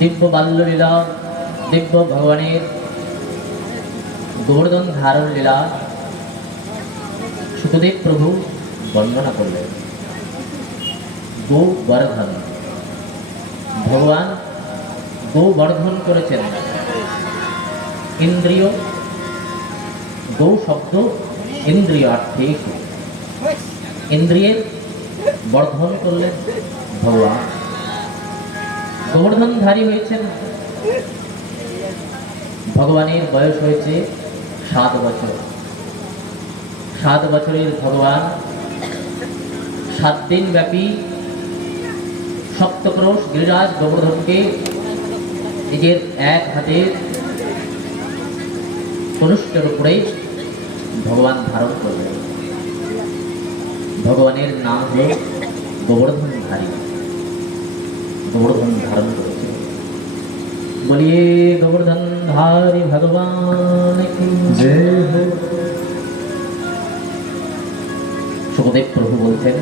দিব্য বাল্যলীলা, দিব্য ভগবানের গোবর্ধন ধারণ লীলা সুখদেব প্রভু বর্ণনা করলেন। গোবর্ধন, ভগবান গোবর্ধন করেছেন। ইন্দ্রিয়, গো শব্দ ইন্দ্রিয় অর্থে, ইন্দ্রিয়ের বর্ধন করলেন ভগবান। গোবর্ধনধারী হয়েছেন। ভগবানের বয়স হয়েছে 7 বছর। 7 বছরের ভগবান 7 দিন ব্যাপী সপ্তক্রোশ গিরিরাজ গোবর্ধনকে নিজের এক হাতের কনুষ্ঠের উপরে ভগবান ধারণ করলেন। ভগবানের নাম হল গোবর্ধনধারী, গোবর্ধন ধারণ করেছে। বলিয়ে গোবর্ধনধারী ভগবান কি জয় হো। সুখদেব প্রভু বলছেন,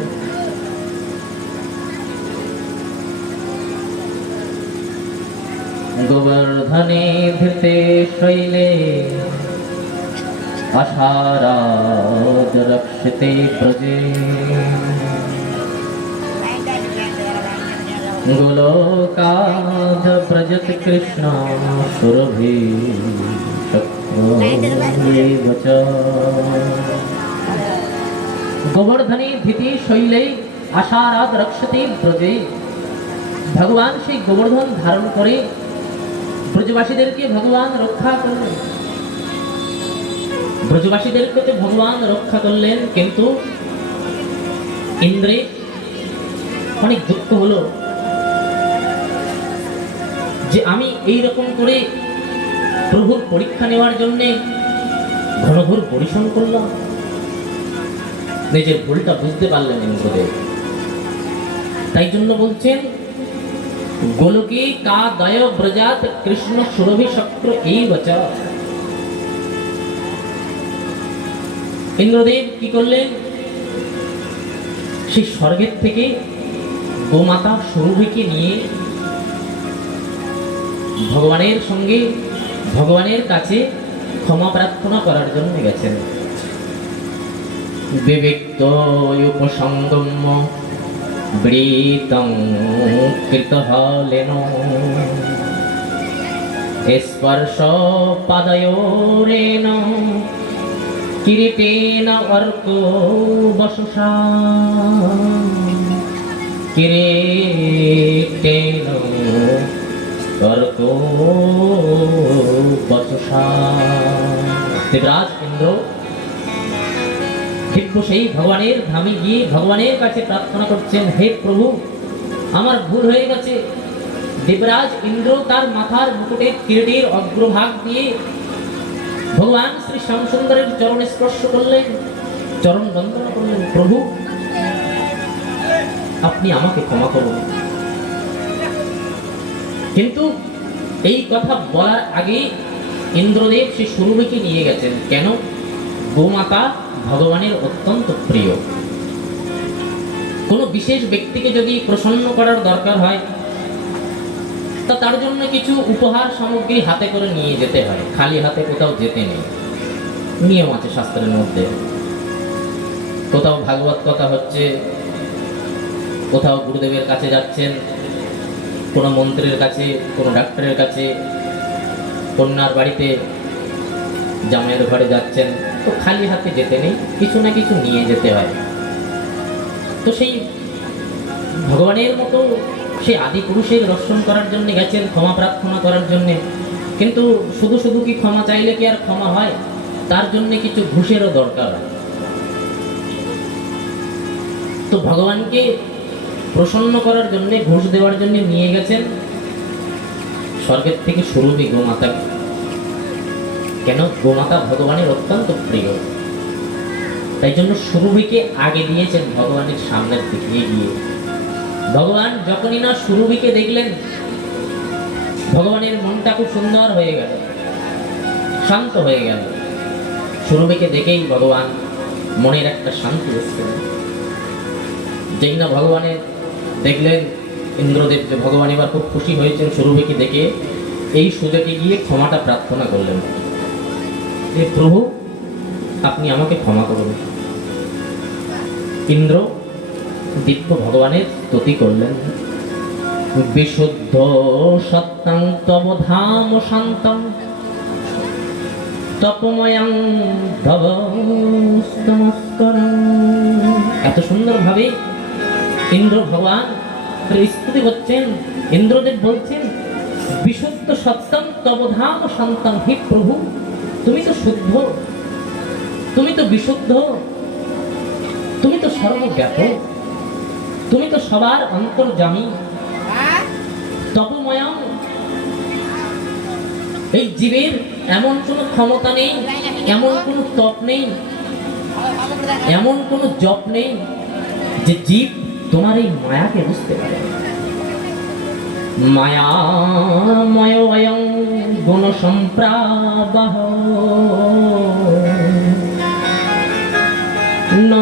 গোবর্ধনে ধৃতে শৈলে আশারাজ রক্ষতে ব্রজে, গোলোকাধ ব্রজত কৃষ্ণ সুরভি চক্রবচ। গোবর্ধনে ধৃতি শৈলে আশারাজ রক্ষতে ব্রজে। ভগবান সেই গোবর্ধন ধারণ করে ব্রজবাসীদেরকে ভগবান রক্ষা করলেন। ব্রজবাসীদেরকে তো ভগবান রক্ষা করলেন, কিন্তু ইন্দ্রে অনেক দুঃখ হলো যে আমি এই রকম করে প্রভুর পরীক্ষা নেওয়ার জন্য ঘনঘোর পরিশ্রম করলাম। নিজের ভুলটা বুঝতে পারলেন ইন্দ্রদেব। তাই জন্য বলছেন, গোলকে কা দয় ব্রজাত কৃষ্ণ সুরভি চক্র এই বচা। ইন্দ্রদেব কি করলেন? সেই স্বর্গের থেকে গোমাতা সুরভিকে নিয়ে ভগবানের সঙ্গে, ভগবানের কাছে ক্ষমা প্রার্থনা করার জন্য গেছেন। বিবিক্ত উপসঙ্গম্য বৃতং কৃতহালেন স্পর্শ পাদয়োরেণ কিরীটেন অর্কো বসুষা, কিরীটেন অর্কো বসুষা। দেবরাজ ইন্দ্র দিব্য সেই ভগবানের ধামে গিয়ে ভগবানের কাছে প্রার্থনা করছেন, হে প্রভু, আমার ভুল হয়ে গেছে। দেবরাজ ইন্দ্র তার মাথার মুকুটের কিরীটের অগ্রভাগ দিয়ে ভগবান শ্রী শ্যামসুন্দরের চরণে স্পর্শ করলেন, চরণ বন্দনা করলেন, প্রভু আপনি আমাকে ক্ষমা করুন। কিন্তু এই কথা বলার আগে ইন্দ্রদেব সেই সুরভিকে নিয়ে গেছেন। কেন? গোমাতা ভগবানের অত্যন্ত প্রিয়। কোনো বিশেষ ব্যক্তিকে যদি প্রসন্ন করার দরকার হয়, তা তার জন্য কিছু উপহার সামগ্রী হাতে করে নিয়ে যেতে হয়। খালি হাতে কোথাও যেতে নেই, নিয়ম আছে শাস্ত্রের মধ্যে। কোথাও ভাগবত কথা হচ্ছে, কোথাও গুরুদেবের কাছে যাচ্ছেন, কোনো মন্ত্রীর কাছে, কোনো ডাক্তারের কাছে, কন্যার বাড়িতে, জামাইয়ের ঘরে যাচ্ছেন, তো খালি হাতে যেতে নেই, কিছু না কিছু নিয়ে যেতে হয়। তো সেই ভগবানের মতো সেই আদি পুরুষের দর্শন করার জন্য গেছেন, ক্ষমা প্রার্থনা করার জন্য। কিন্তু শুধু শুধু কি ক্ষমা চাইলে কি আর ক্ষমা হয়? তার জন্য কিছু ঘুষেরও দরকার হয়। তো ভগবানকে প্রসন্ন করার জন্য, ঘুষ দেওয়ার জন্য নিয়ে গেছেন স্বর্গের থেকে সুরভি গোমাতাকে। কেন? গোমাতা ভগবানের অত্যন্ত প্রিয়। তাই জন্য সুরভিকে আগে দিয়েছেন ভগবানের সামনের দিকে গিয়ে। ভগবান যখনই না সুরভিকে দেখলেন, ভগবানের মনটা খুব সুন্দর হয়ে গেল, শান্ত হয়ে গেল। সুরভিকে দেখেই ভগবান মনের একটা শান্তি এসেছিল। যেই না ভগবানের দেখলেন ইন্দ্রদেব যে ভগবান এবার খুব খুশি হয়েছেন সুরভিকে দেখে, এই সুযোগে গিয়ে ক্ষমাটা প্রার্থনা করলেন যে প্রভু আপনি আমাকে ক্ষমা করুন। ইন্দ্র দিব্য ভগবানের স্তুতি করলেন, বিশুদ্ধ সত্যং তব ধাম শান্তং তপময়ং ভবস্তমস্করং। এত সুন্দরভাবে ইন্দ্র ভগবান স্তুতি করছেন। ইন্দ্রদেব বলছেন বিশুদ্ধ সত্যম তব ধাম শান্তং, হে প্রভু তুমি তো শুদ্ধ, তুমি তো বিশুদ্ধ, তুমি তো সর্বব্যাপক, তুমি তো সবার অন্তর্যামী। তপময়ং, এই জীবের এমন কোনো ক্ষমতা নেই, এমন কোনো তপ নেই, এমন কোনো জপ নেই যে জীব তোমার এই মায়াকে বুঝতে পারে। মায়াময়ং গুণ সম্প্রাবাহ ন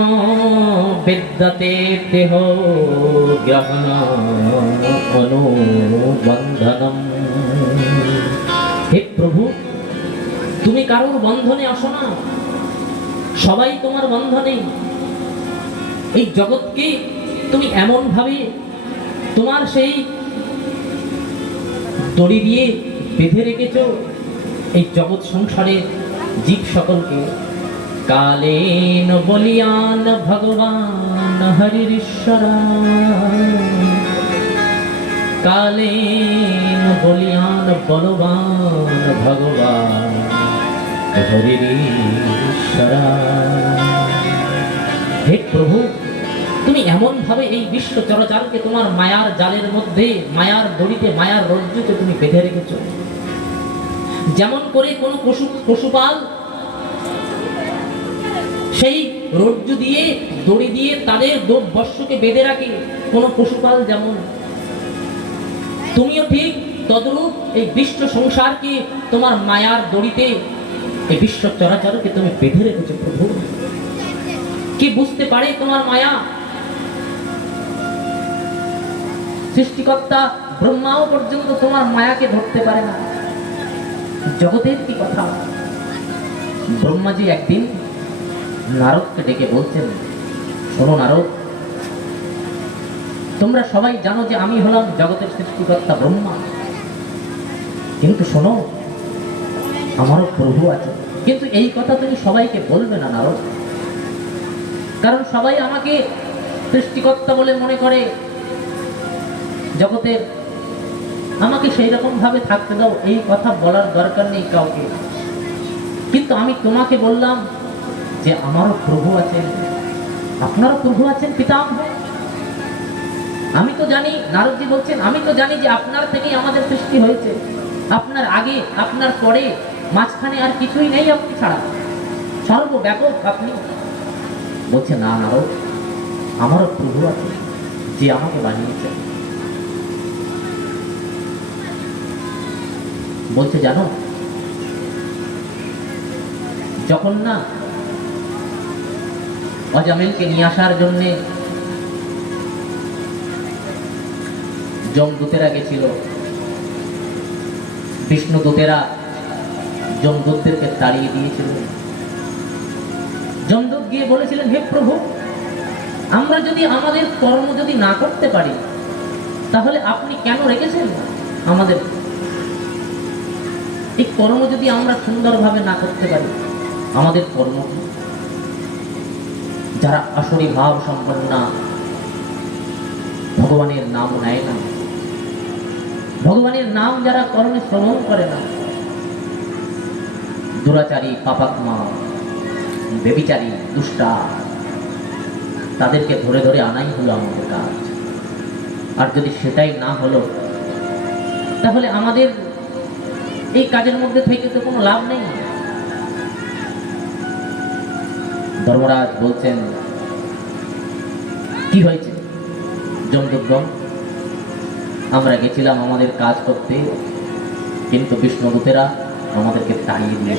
বিদ্যতে দেহ গ্রহণ অনুবন্ধনম। হে প্রভু তুমি কারোর বন্ধনে আসো না, সবাই তোমার বন্ধনে। এই জগৎকে তুমি এমন ভাবে তোমার সেই দড়ি দিয়ে বেঁধে রেখেছ, এই জগৎ সংসারে জীব সকলকে। কালেন বলিয়ান ভগবান হরিশ্বরা, কালেন বলিয়ান বলবান ভগবান হরিশ্বরা। হে প্রভু তুমি এমন ভাবে এই বিশ্ব চরাচরকে তোমার মায়ার জালের মধ্যে, মায়ার দড়িতে, মায়ার রজ্জুতে তুমি বেঁধে রেখেছ। যেমন করে কোনো পশুপাল সেই রজ্জু দিয়ে, দড়ি দিয়ে তাদের বর্ষকে বেঁধে রাখে, কোনো পশুপাল যেমন, তুমিও ঠিক তদ্রূপ এই বিশ্ব সংসারকে তোমার মায়ার দড়িতে, এই বিশ্ব চরাচরকে তুমি বেঁধে রেখেছো। প্রভু কি বুঝতে পারে তোমার মায়া? সৃষ্টিকর্তা ব্রহ্মাও পর্যন্ত তোমার মায়াকে ধরতে পারে না। জগতের কি কথা। ব্রহ্মাজি একদিন নারদকে ডেকে বলছেন, শোনো নারদ, তোমরা সবাই জানো যে আমি হলাম জগতের সৃষ্টিকর্তা ব্রহ্মা, কিন্তু শোনো আমারও প্রভু আছে। কিন্তু এই কথা তুমি সবাইকে বলবে না নারদ, কারণ সবাই আমাকে সৃষ্টিকর্তা বলে মনে করে জগতের, আমাকে সেই রকম ভাবে থাকতে দাও, এই কথা বলার দরকার নেই কাউকে। কিন্তু আমি তোমাকে বললাম যে আমারও প্রভু আছেন, আপনারও প্রভু আছেন পিতামহ। আমি তো জানি, নারদজি বলছেন, আমি তো জানি যে আপনার থেকেই আমাদের সৃষ্টি হয়েছে, আপনার আগে আপনার পরে মাঝখানে আর কিছুই নেই আপনি ছাড়া, সর্বব্যাপক আপনি। বলছে না নারদ, আমারও প্রভু আছে যে আমাকে বানিয়েছে। বলছে জানো, যখন না অজামিলকে নিয়ে আসার জন্য যমদূতেরা গেছিল, বিষ্ণু দূতেরা যমদূতদেরকে তাড়িয়ে দিয়েছিল। যমদূত গিয়ে বলেছিলেন, হে প্রভু, আমরা যদি আমাদের কর্ম যদি না করতে পারি, তাহলে আপনি কেন রেখেছেন আমাদের? এই কর্ম যদি আমরা সুন্দরভাবে না করতে পারি, আমাদের কর্ম কি? যারা আসরি ভাব সম্পন্ন, ভগবানের নাম নেয় না, ভগবানের নাম যারা কর্মে শ্রবণ করে না, দুরাচারী, পাপাত্মা, বেবিচারী, দুষ্টা, তাদেরকে ধরে ধরে আনাই হলো আমাদের কাজ। আর যদি সেটাই না হলো, তাহলে আমাদের এই কাজের মধ্যে থেকে তো কোনো লাভ নেই। ধর্মরাজ বলছেন, কি হয়েছে? যমদূতগণ, আমরা গেছিলাম আমাদের কাজ করতে, কিন্তু বিষ্ণুদূতেরা আমাদেরকে তাড়িয়ে দিয়ে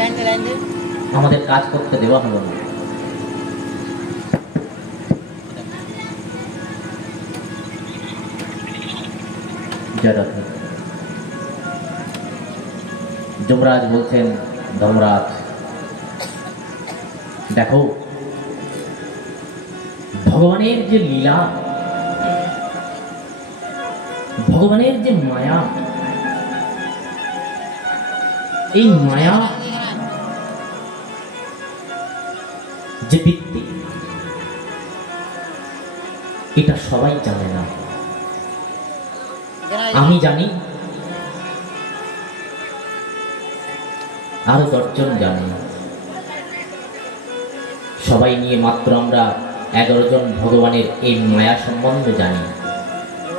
আমাদের কাজ করতে দেওয়া হলো না। জয়দাধি যমরাজ বলছেন, ধর্মরাজ দেখো, ভগবানের যে লীলা, ভগবানের যে মায়া, এই মায়া যে বৃত্তি, এটা সবাই জানে না। আমি জানি, আরো 10 জন জানে। সবাই নিয়ে মাত্র আমরা 11 জন ভগবানের এই মায়া সম্বন্ধে জানি।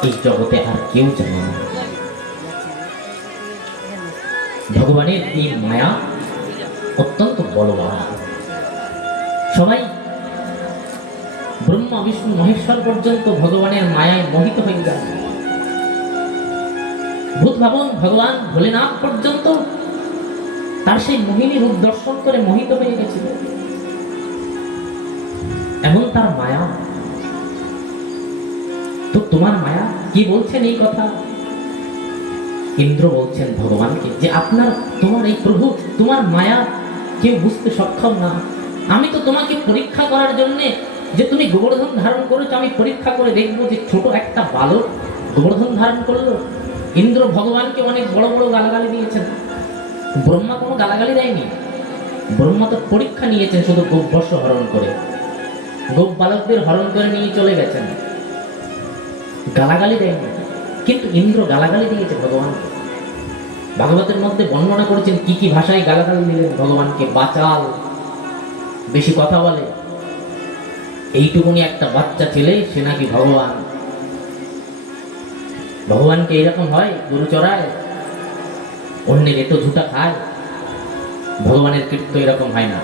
এই জগতে আর কেউ জানে না। ভগবানের এই মায়া অত্যন্ত বলবান। সবাই ব্রহ্মা বিষ্ণু মহেশ্বর পর্যন্ত ভগবানের মায়ায় মোহিত হয়ে যায়। ভূত ভাবন ভগবান ভোলেনাথ পর্যন্ত তার সেই মোহিনী রূপ দর্শন করে মোহিত হয়ে গেছিল। এমন তার মায়া। তো তোমার মায়া কি বলছেন এই কথা? ইন্দ্র বলছেন ভগবানকে যে তোমার এই প্রভু, তোমার মায়া কেউ বুঝতে সক্ষম না। আমি তো তোমাকে পরীক্ষা করার জন্য, যে তুমি গোবর্ধন ধারণ করেছো, আমি পরীক্ষা করে দেখবো যে ছোট একটা বালক গোবর্ধন ধারণ করলো। ইন্দ্র ভগবানকে অনেক বড় বড় গালাগালি দিয়েছেন। ব্রহ্মা কোনো গালাগালি দেয়নি। ব্রহ্মা তো পরীক্ষা নিয়েছেন শুধু গোবর্ষ হরণ করে, গোপ বালকদের হরণ করে নিয়ে চলে গেছেন, গালাগালি দেয়নি। কিন্তু ইন্দ্র গালাগালি দিয়েছে ভগবানকে। ভাগবতের মধ্যে বর্ণনা করেছেন কি কি ভাষায় গালাগালি দিলেন ভগবানকে। বাচাল, বেশি কথা বলে, এইটুকুনি একটা বাচ্চা ছেলে, সে নাকি ভগবান। ভগবানকে এরকম হয়, গরু চড়ায়, অন্যের এত ঝুটা খায়। ভগবানের কীর্ত এরকম হয় না।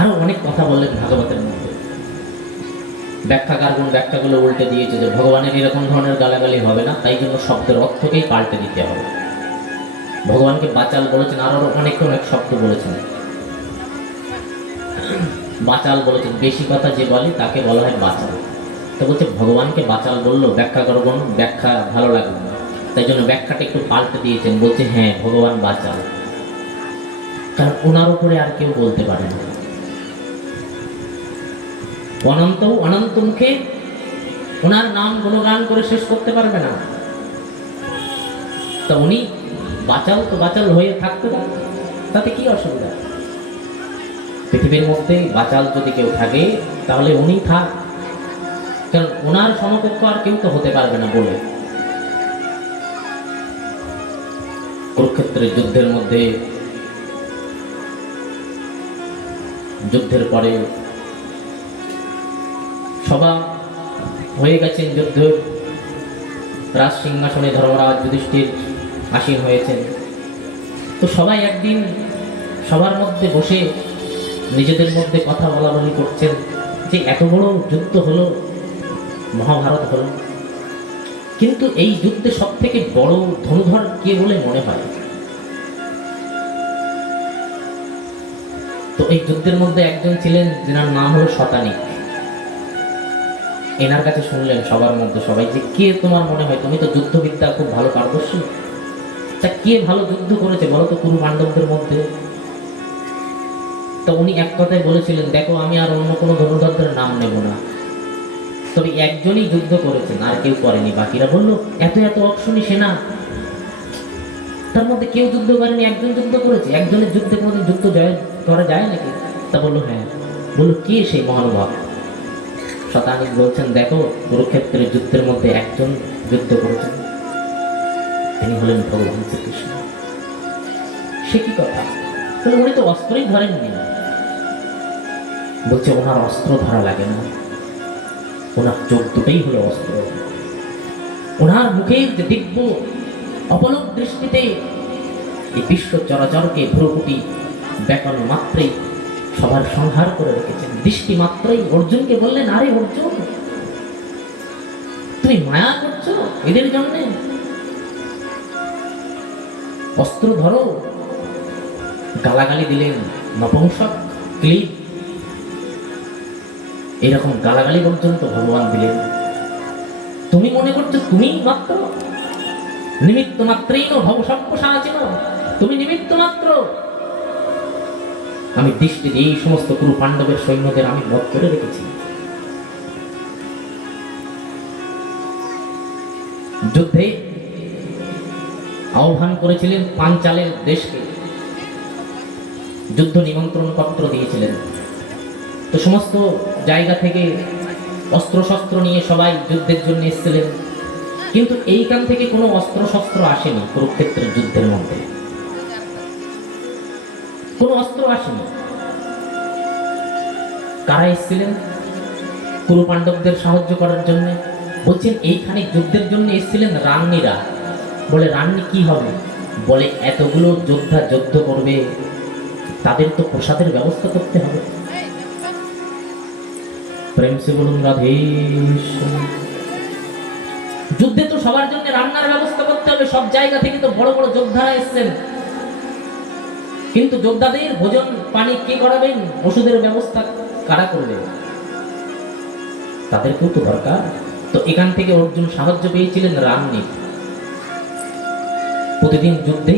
আরো অনেক কথা বললেন ভাগবতের মধ্যে। ব্যাখ্যাকারগণ ব্যাখ্যাগুলো উল্টে দিয়েছে যে ভগবানের এরকম ধরনের গালাগালি হবে না, তাই জন্য শব্দের অর্থকেই পাল্টে দিতে হবে। ভগবানকে বাচাল বলেছেন, আরো অনেক অনেক শব্দ বলেছেন। বাচাল বলেছেন, বেশি কথা যে বলে তাকে বলা হয় বাচাল। তো বলছে ভগবানকে বাচাল বললো, ব্যাখ্যাকারগণ ব্যাখ্যা ভালো লাগলো না, তাই জন্য ব্যাখ্যাটা একটু পাল্টে দিয়েছেন। বলছে হ্যাঁ, ভগবান বাচাল, কারণ ওনার উপরে আর কেউ বলতে পারে না। অনন্ত অনন্ত মুখে ওনার নাম গুণগান করে শেষ করতে পারবে না। তা উনি বাচাল, তো বাচাল হয়ে থাকতে পারে, তাতে কি অসুবিধা? পৃথিবীর মধ্যে বাচাল যদি কেউ থাকে তাহলে উনি থাক, কারণ ওনার সমকক্ষ আর কেউ তো হতে পারবে না বলে। কুরুক্ষেত্রের যুদ্ধের মধ্যে, যুদ্ধের পরে সভা হয়ে গেছেন, যুদ্ধ, রাজ সিংহাসনে ধর্মরাজ যুধিষ্ঠির আসীন হয়েছেন। তো সবাই একদিন সবার মধ্যে বসে নিজেদের মধ্যে কথা বলা বলি করছেন যে এত বড় যুদ্ধ হলো, মহাভারত হলো, কিন্তু এই যুদ্ধে সব থেকে বড় ধনুধর কে বলে মনে হয়? তো এই যুদ্ধের মধ্যে একজন ছিলেন যার নাম হলো শতানিক। এনার কাছে শুনলেন সবার মধ্যে সবাই যে কে তোমার মনে হয়, তুমি তো যুদ্ধবিদ্যা খুব ভালো পারদর্শী, তা কে ভালো যুদ্ধ করেছে বলো তো কুরু পাণ্ডবদের মধ্যে? তো উনি এক কথায় বলেছিলেন, দেখো আমি আর অন্য কোনো ধনুধরদের নাম নেব না, তবে একজনই যুদ্ধ করেছেন, আর কেউ করেনি। বাকিরা বললো এত এত অক্ষণী সেনা, তার মধ্যে কেউ যুদ্ধ করেনি, একজন যুদ্ধ করেছে। একজনের যুদ্ধের মধ্যে যুদ্ধ জয় করা যায় নাকি? তা বললো হ্যাঁ। বললো কে সেই মহানুভব? শতানিক বলছেন, দেখো কুরুক্ষেত্রের যুদ্ধের মধ্যে একজন যুদ্ধ করেছেন, তিনি হলেন ভগবান শ্রীকৃষ্ণ। সে কি কথা? উনি তো অস্ত্রই ধরেননি। বলছে ওনার অস্ত্র ধরা লাগে না, ওনার চোখ দুটোই হলো অস্ত্র। ওনার মুখের যে দিব্য অপলক দৃষ্টিতে এই বিশ্ব চরাচরকে ভ্রুকুটি বেঁকানো মাত্রই সবার সংহার করে রেখেছেন। দৃষ্টি মাত্রই অর্জুনকে বললেন, আরে অর্জুন, তুমি মায়া করছো এদের জন্যে, অস্ত্র ধরো। গালাগালি দিলেন, নপুংসক, ক্লিপ, এরকম গালাগালি পর্যন্ত ভগবান দিলেন। তুমি মনে করছো তুমি মাত্র নিমিত্ত মাত্রেই ভব সম্প্রসারণ, তুমি নিমিত্ত মাত্র। আমি দৃষ্টি দিয়ে এই সমস্ত কুরু পাণ্ডবের সৈন্যদের আমি বধ করে রেখেছি। যুদ্ধে আহ্বান করেছিলেন পাঞ্চালের দেশকে, যুদ্ধ নিমন্ত্রণ পত্র দিয়েছিলেন। তো সমস্ত জায়গা থেকে অস্ত্র শস্ত্র নিয়ে সবাই যুদ্ধের জন্য এসেছিলেন, কিন্তু এইখান থেকে কোনো অস্ত্র শস্ত্র আসেনি। কুরুক্ষেত্রের যুদ্ধের মধ্যে কোনো অস্ত্র আসেনি। কারা এসেছিলেন কুরু পাণ্ডবদের সাহায্য করার জন্য? বলছেন এইখানে যুদ্ধের জন্য এসেছিলেন রান্নিরা। বলে রান্নি কি হবে? বলে এতগুলো যোদ্ধা যুদ্ধ করবে, তাদের তো প্রসাদের ব্যবস্থা করতে হবে। প্রেম সে বলুন রাধে। যুদ্ধে তো সবার জন্য রান্নার ব্যবস্থা করতে হবে, সব জায়গা থেকে তো বড় বড় যোদ্ধারা এসেছেন, কিন্তু যোদ্ধাদের ভোজন পানি কে করাবেন? ওষুধের ব্যবস্থা কারা করবে? তাদেরকেও তো দরকার। তো এখান থেকে অর্জুন সাহায্য পেয়েছিলেন রান্নি। প্রতিদিন যুদ্ধে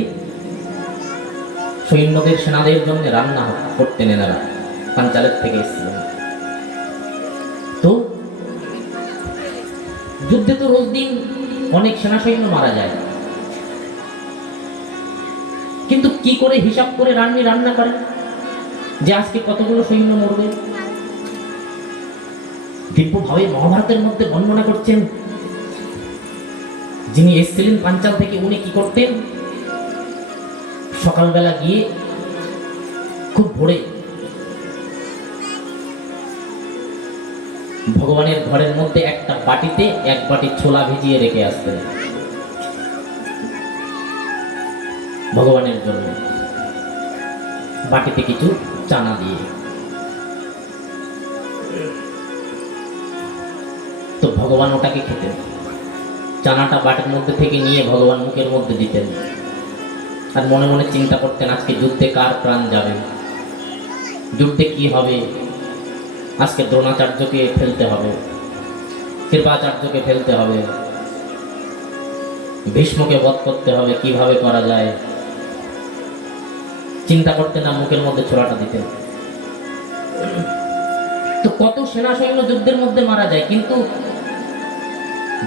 সৈন্যদের সেনাদের জন্য রান্না করতেন এনারা, পাঞ্চালের থেকে এসেছিলেন। তো যুদ্ধে তো রোজ দিন অনেক সেনা সৈন্য মারা যায়, কিন্তু কি করে হিসাব করে রান্নি রান্না করেন যে আজকে কতগুলো সৈন্য মরবে? দিব্যভাবে মহাভারতের মধ্যে বর্ণনা করছেন, যিনি এসেছিলেন পাঞ্চাল থেকে, উনি কি করতেন? সকালবেলা গিয়ে খুব ভোরে ভগবানের ঘরের মধ্যে একটা বাটিতে এক বাটি ছোলা ভিজিয়ে রেখে আসতেন ভগবানের জন্য, বাটিতে কিছু চানা দিয়ে। তো ভগবান ওটাকে খেতেন। চানাটা বাটির মধ্যে থেকে নিয়ে ভগবান মুখের মধ্যে দিতেন, আর মনে মনে চিন্তা করতেন আজকে যুদ্ধে কার প্রাণ যাবে, যুদ্ধে কি হবে। আজকে দ্রোণাচার্যকে ফেলতে হবে, কৃপাচার্যকে ফেলতে হবে, ভীষ্মকে বধ করতে হবে, কিভাবে করা যায় চিন্তা করতেন, না মুখের মধ্যে ছোলাটা দিতেন। তো কত সেনা সৈন্য যুদ্ধের মধ্যে মারা যায়, কিন্তু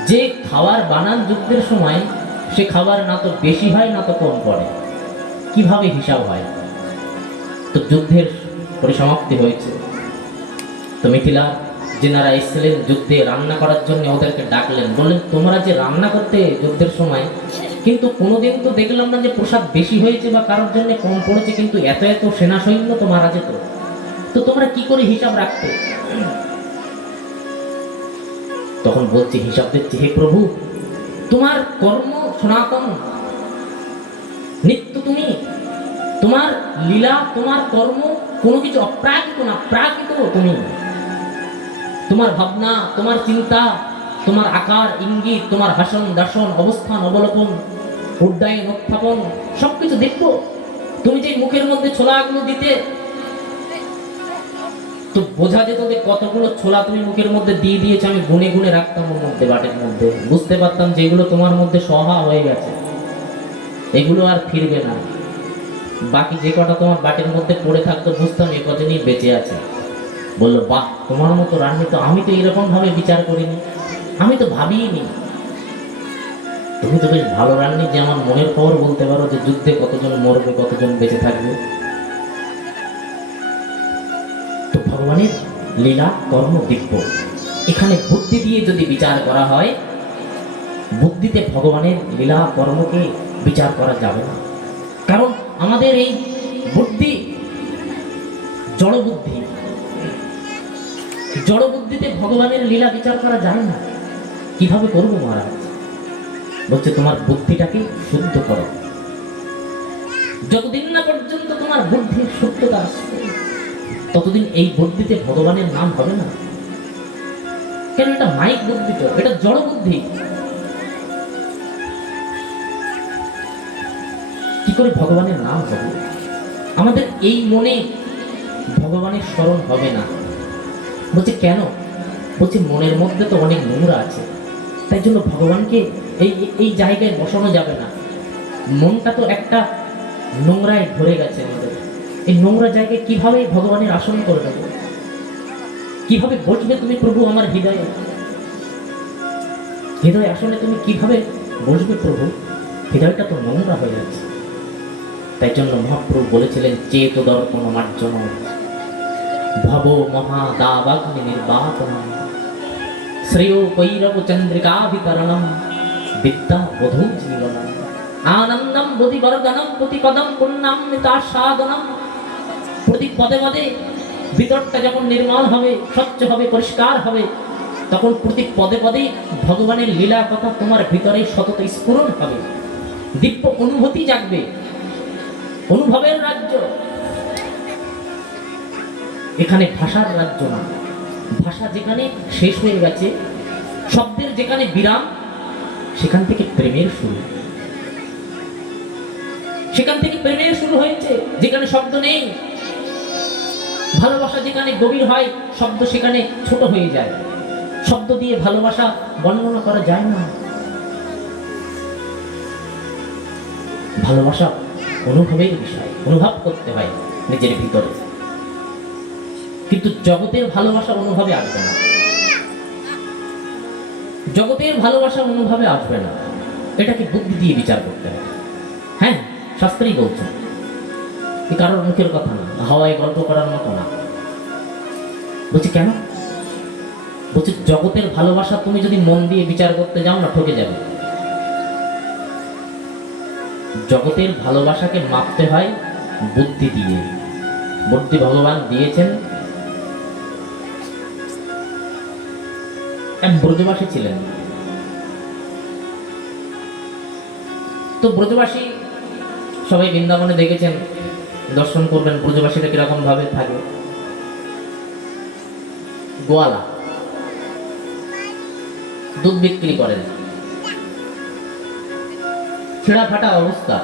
যে খাবার বানান যুদ্ধের সময়, সে খাবার না তো বেশি হয় না তো কম পড়ে, কিভাবে হিসাব হয়? তো যুদ্ধের পরিসমাপ্তি হয়েছে। তো মিথিলা যেনারা এসেছিলেন যুদ্ধে রান্না করার জন্য, ওদেরকে ডাকলেন, বললেন তোমরা যে রান্না করতে যুদ্ধের সময়, কিন্তু কোনোদিন তো দেখলাম না যে প্রসাদ বেশি হয়েছে বা কারোর জন্য কম পড়েছে, কিন্তু এত এত সেনা সৈন্য তো মারা যেত, তো তোমরা কি করে হিসাব রাখতে? তখন বলছে, হিসাব দিচ্ছে, হে প্রভু তোমার কর্ম সনাতন, নিত্য তুমি, তোমার লীলা, তোমার কর্ম কোনো কিছু অপ্রাকৃত না, প্রাকৃত তুমি। তোমার ভাবনা, তোমার চিন্তা, তোমার আকার ইঙ্গিত, তোমার ভাষণ দর্শন, অবস্থান অবলোকন, উড্ডয়ন উত্থাপন, সবকিছু দেখবো। তুমি যে মুখের মধ্যে ছোলাগুলো দিতে, তো বোঝা যেত যে কতগুলো ছোলা তুমি মুখের মধ্যে দিয়ে দিয়েছো। আমি গুনে গুনে রাখতাম ওর মধ্যে, বাটির মধ্যে, বুঝতে পারতাম যে এগুলো তোমার মধ্যে সহা হয়ে গেছে, এগুলো আর ফিরবে না। বাকি যে কটা তোমার বাটির মধ্যে পড়ে থাকতো, বুঝতাম এ কজনই বেঁচে আছে। বললো, বাহ, তোমার মতো রান্নি তো আমি তো এরকম ভাবে বিচার করিনি, আমি তো ভাবিনি। তুমি তো বেশ ভালো রান্নি, যে আমার মনের খবর বলতে পারো যে যুদ্ধে কতজন মরবে, কতজন বেঁচে থাকবে। তো ভগবানের লীলা কর্ম দিব্য। এখানে বুদ্ধি দিয়ে যদি বিচার করা হয়, বুদ্ধিতে ভগবানের লীলা কর্মকে বিচার করা যাবে না, কারণ আমাদের এই বুদ্ধি জড় বুদ্ধি, জড় বুদ্ধিতে ভগবানের লীলা বিচার করা যায় না। কিভাবে করবো মহারাজ? বলছে তোমার বুদ্ধিটাকে শুদ্ধ করো। যতদিন না পর্যন্ত তোমার বুদ্ধির শুদ্ধতা আসবে, ততদিন এই বুদ্ধিতে ভগবানের নাম হবে না। কেন? এটা মাইক বুদ্ধি, তো এটা জড় বুদ্ধি। কি করে ভগবানের নাম হবে? আমাদের এই মনে ভগবানের স্মরণ হবে না। বলছে কেন? বলছে মনের মধ্যে তো অনেক নোংরা আছে, তাই জন্য ভগবানকে এই এই জায়গায় বসানো যাবে না। মনটা তো একটা নোংরায় ভরে গেছে আমাদের। এই নোংরা জায়গায় কিভাবে ভগবানের আসন করে দেবো? কিভাবে বসবে তুমি প্রভু আমার হৃদয়ে? হৃদয় আসনে তুমি কিভাবে বসবে প্রভু? হৃদয়টা তো নোংরা হয়ে যাচ্ছে। তাই জন্য মহাপ্রভু বলেছিলেন, চেত দর্পণ মার্জন ভব মহাদাবাগ্নি নির্বাপন শ্রেয় কৈরব চন্দ্রিকাভিতরণম বিদ্যা বধূ জীবনম আনন্দম বোধিবর্ধনম প্রতিপদম পুণ্যামৃতাস্বাদনম। প্রতি পদে পদে ভিতরটা যখন নির্মল হবে, স্বচ্ছ হবে, পরিষ্কার হবে, তখন প্রতি পদে পদে ভগবানের লীলা কথা তোমার ভিতরে সতত স্ফুরণ হবে, দিব্য অনুভূতি জাগবে। অনুভবের রাজ্য, এখানে ভাষার রাজ্য না। ভাষা যেখানে শেষ হয়ে গেছে, শব্দের যেখানে বিরাম, সেখান থেকে প্রেমের শুরু। সেখান থেকে প্রেমের শুরু হয়েছে যেখানে শব্দ নেই। ভালোবাসা যেখানে গভীর হয়, শব্দ সেখানে ছোট হয়ে যায়। শব্দ দিয়ে ভালোবাসা বর্ণনা করা যায় না। ভালোবাসা অনুভবের বিষয়, অনুভব করতে হয় নিজের ভিতরে। কিন্তু জগতের ভালোবাসা অনুভবে আসবে না। জগতের ভালোবাসা অনুভবে আসবে না। এটাকে বুদ্ধি দিয়ে বিচার করতে হবে। হ্যাঁ, শাস্ত্রেই বলছে, এ কারোর মুখের কথা না, হাওয়ায় গল্প করার মতো না। বলছি কেন? বলছি জগতের ভালোবাসা তুমি যদি মন দিয়ে বিচার করতে যাও না, ঠকে যাবে। জগতের ভালোবাসাকে মাপতে হয় বুদ্ধি দিয়ে। বুদ্ধি ভগবান দিয়েছেন। এক ব্রজবাসী ছিলেন। তো ব্রজবাসী সবাই বৃন্দাবনে দেখেছেন, দর্শন করবেন, ব্রজবাসীরা কিরকম ভাবে থাকে। গোয়ালা, দুধ বিক্রি করেন, ছেঁড়া ফাটা অবস্থা।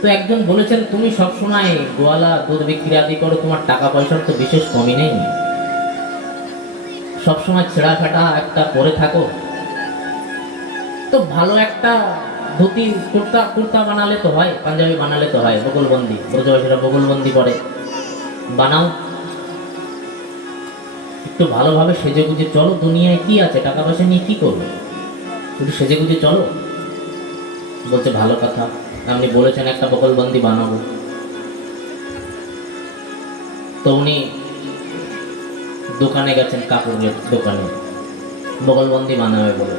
তো একজন বলেছেন, তুমি সবসময় গোয়ালা দুধ বিক্রি আদি করো, তোমার টাকা পয়সার তো বিশেষ কমই নেই, সবসময় ছেঁড়া ফাটা একটা পরে থাকো, তো ভালো একটা ধুতি কুর্তা কুর্তা বানালে তো হয়, পাঞ্জাবি বানালে তো হয়, বগলবন্দি, ব্রজবাসীরা বগলবন্দি করে, বানাও। একটু ভালোভাবে সেজে গুজে চলো, দুনিয়ায় কি আছে, টাকা পয়সা নিয়ে কি করবে, একটু সেজে গুজে চলো। বলছে ভালো কথা, আপনি বলেছেন একটা বগলবন্দি বানাবো। তো উনি দোকানে গেছেন, কাপড়ের দোকানে, বগলবন্দি বানাবে বলে।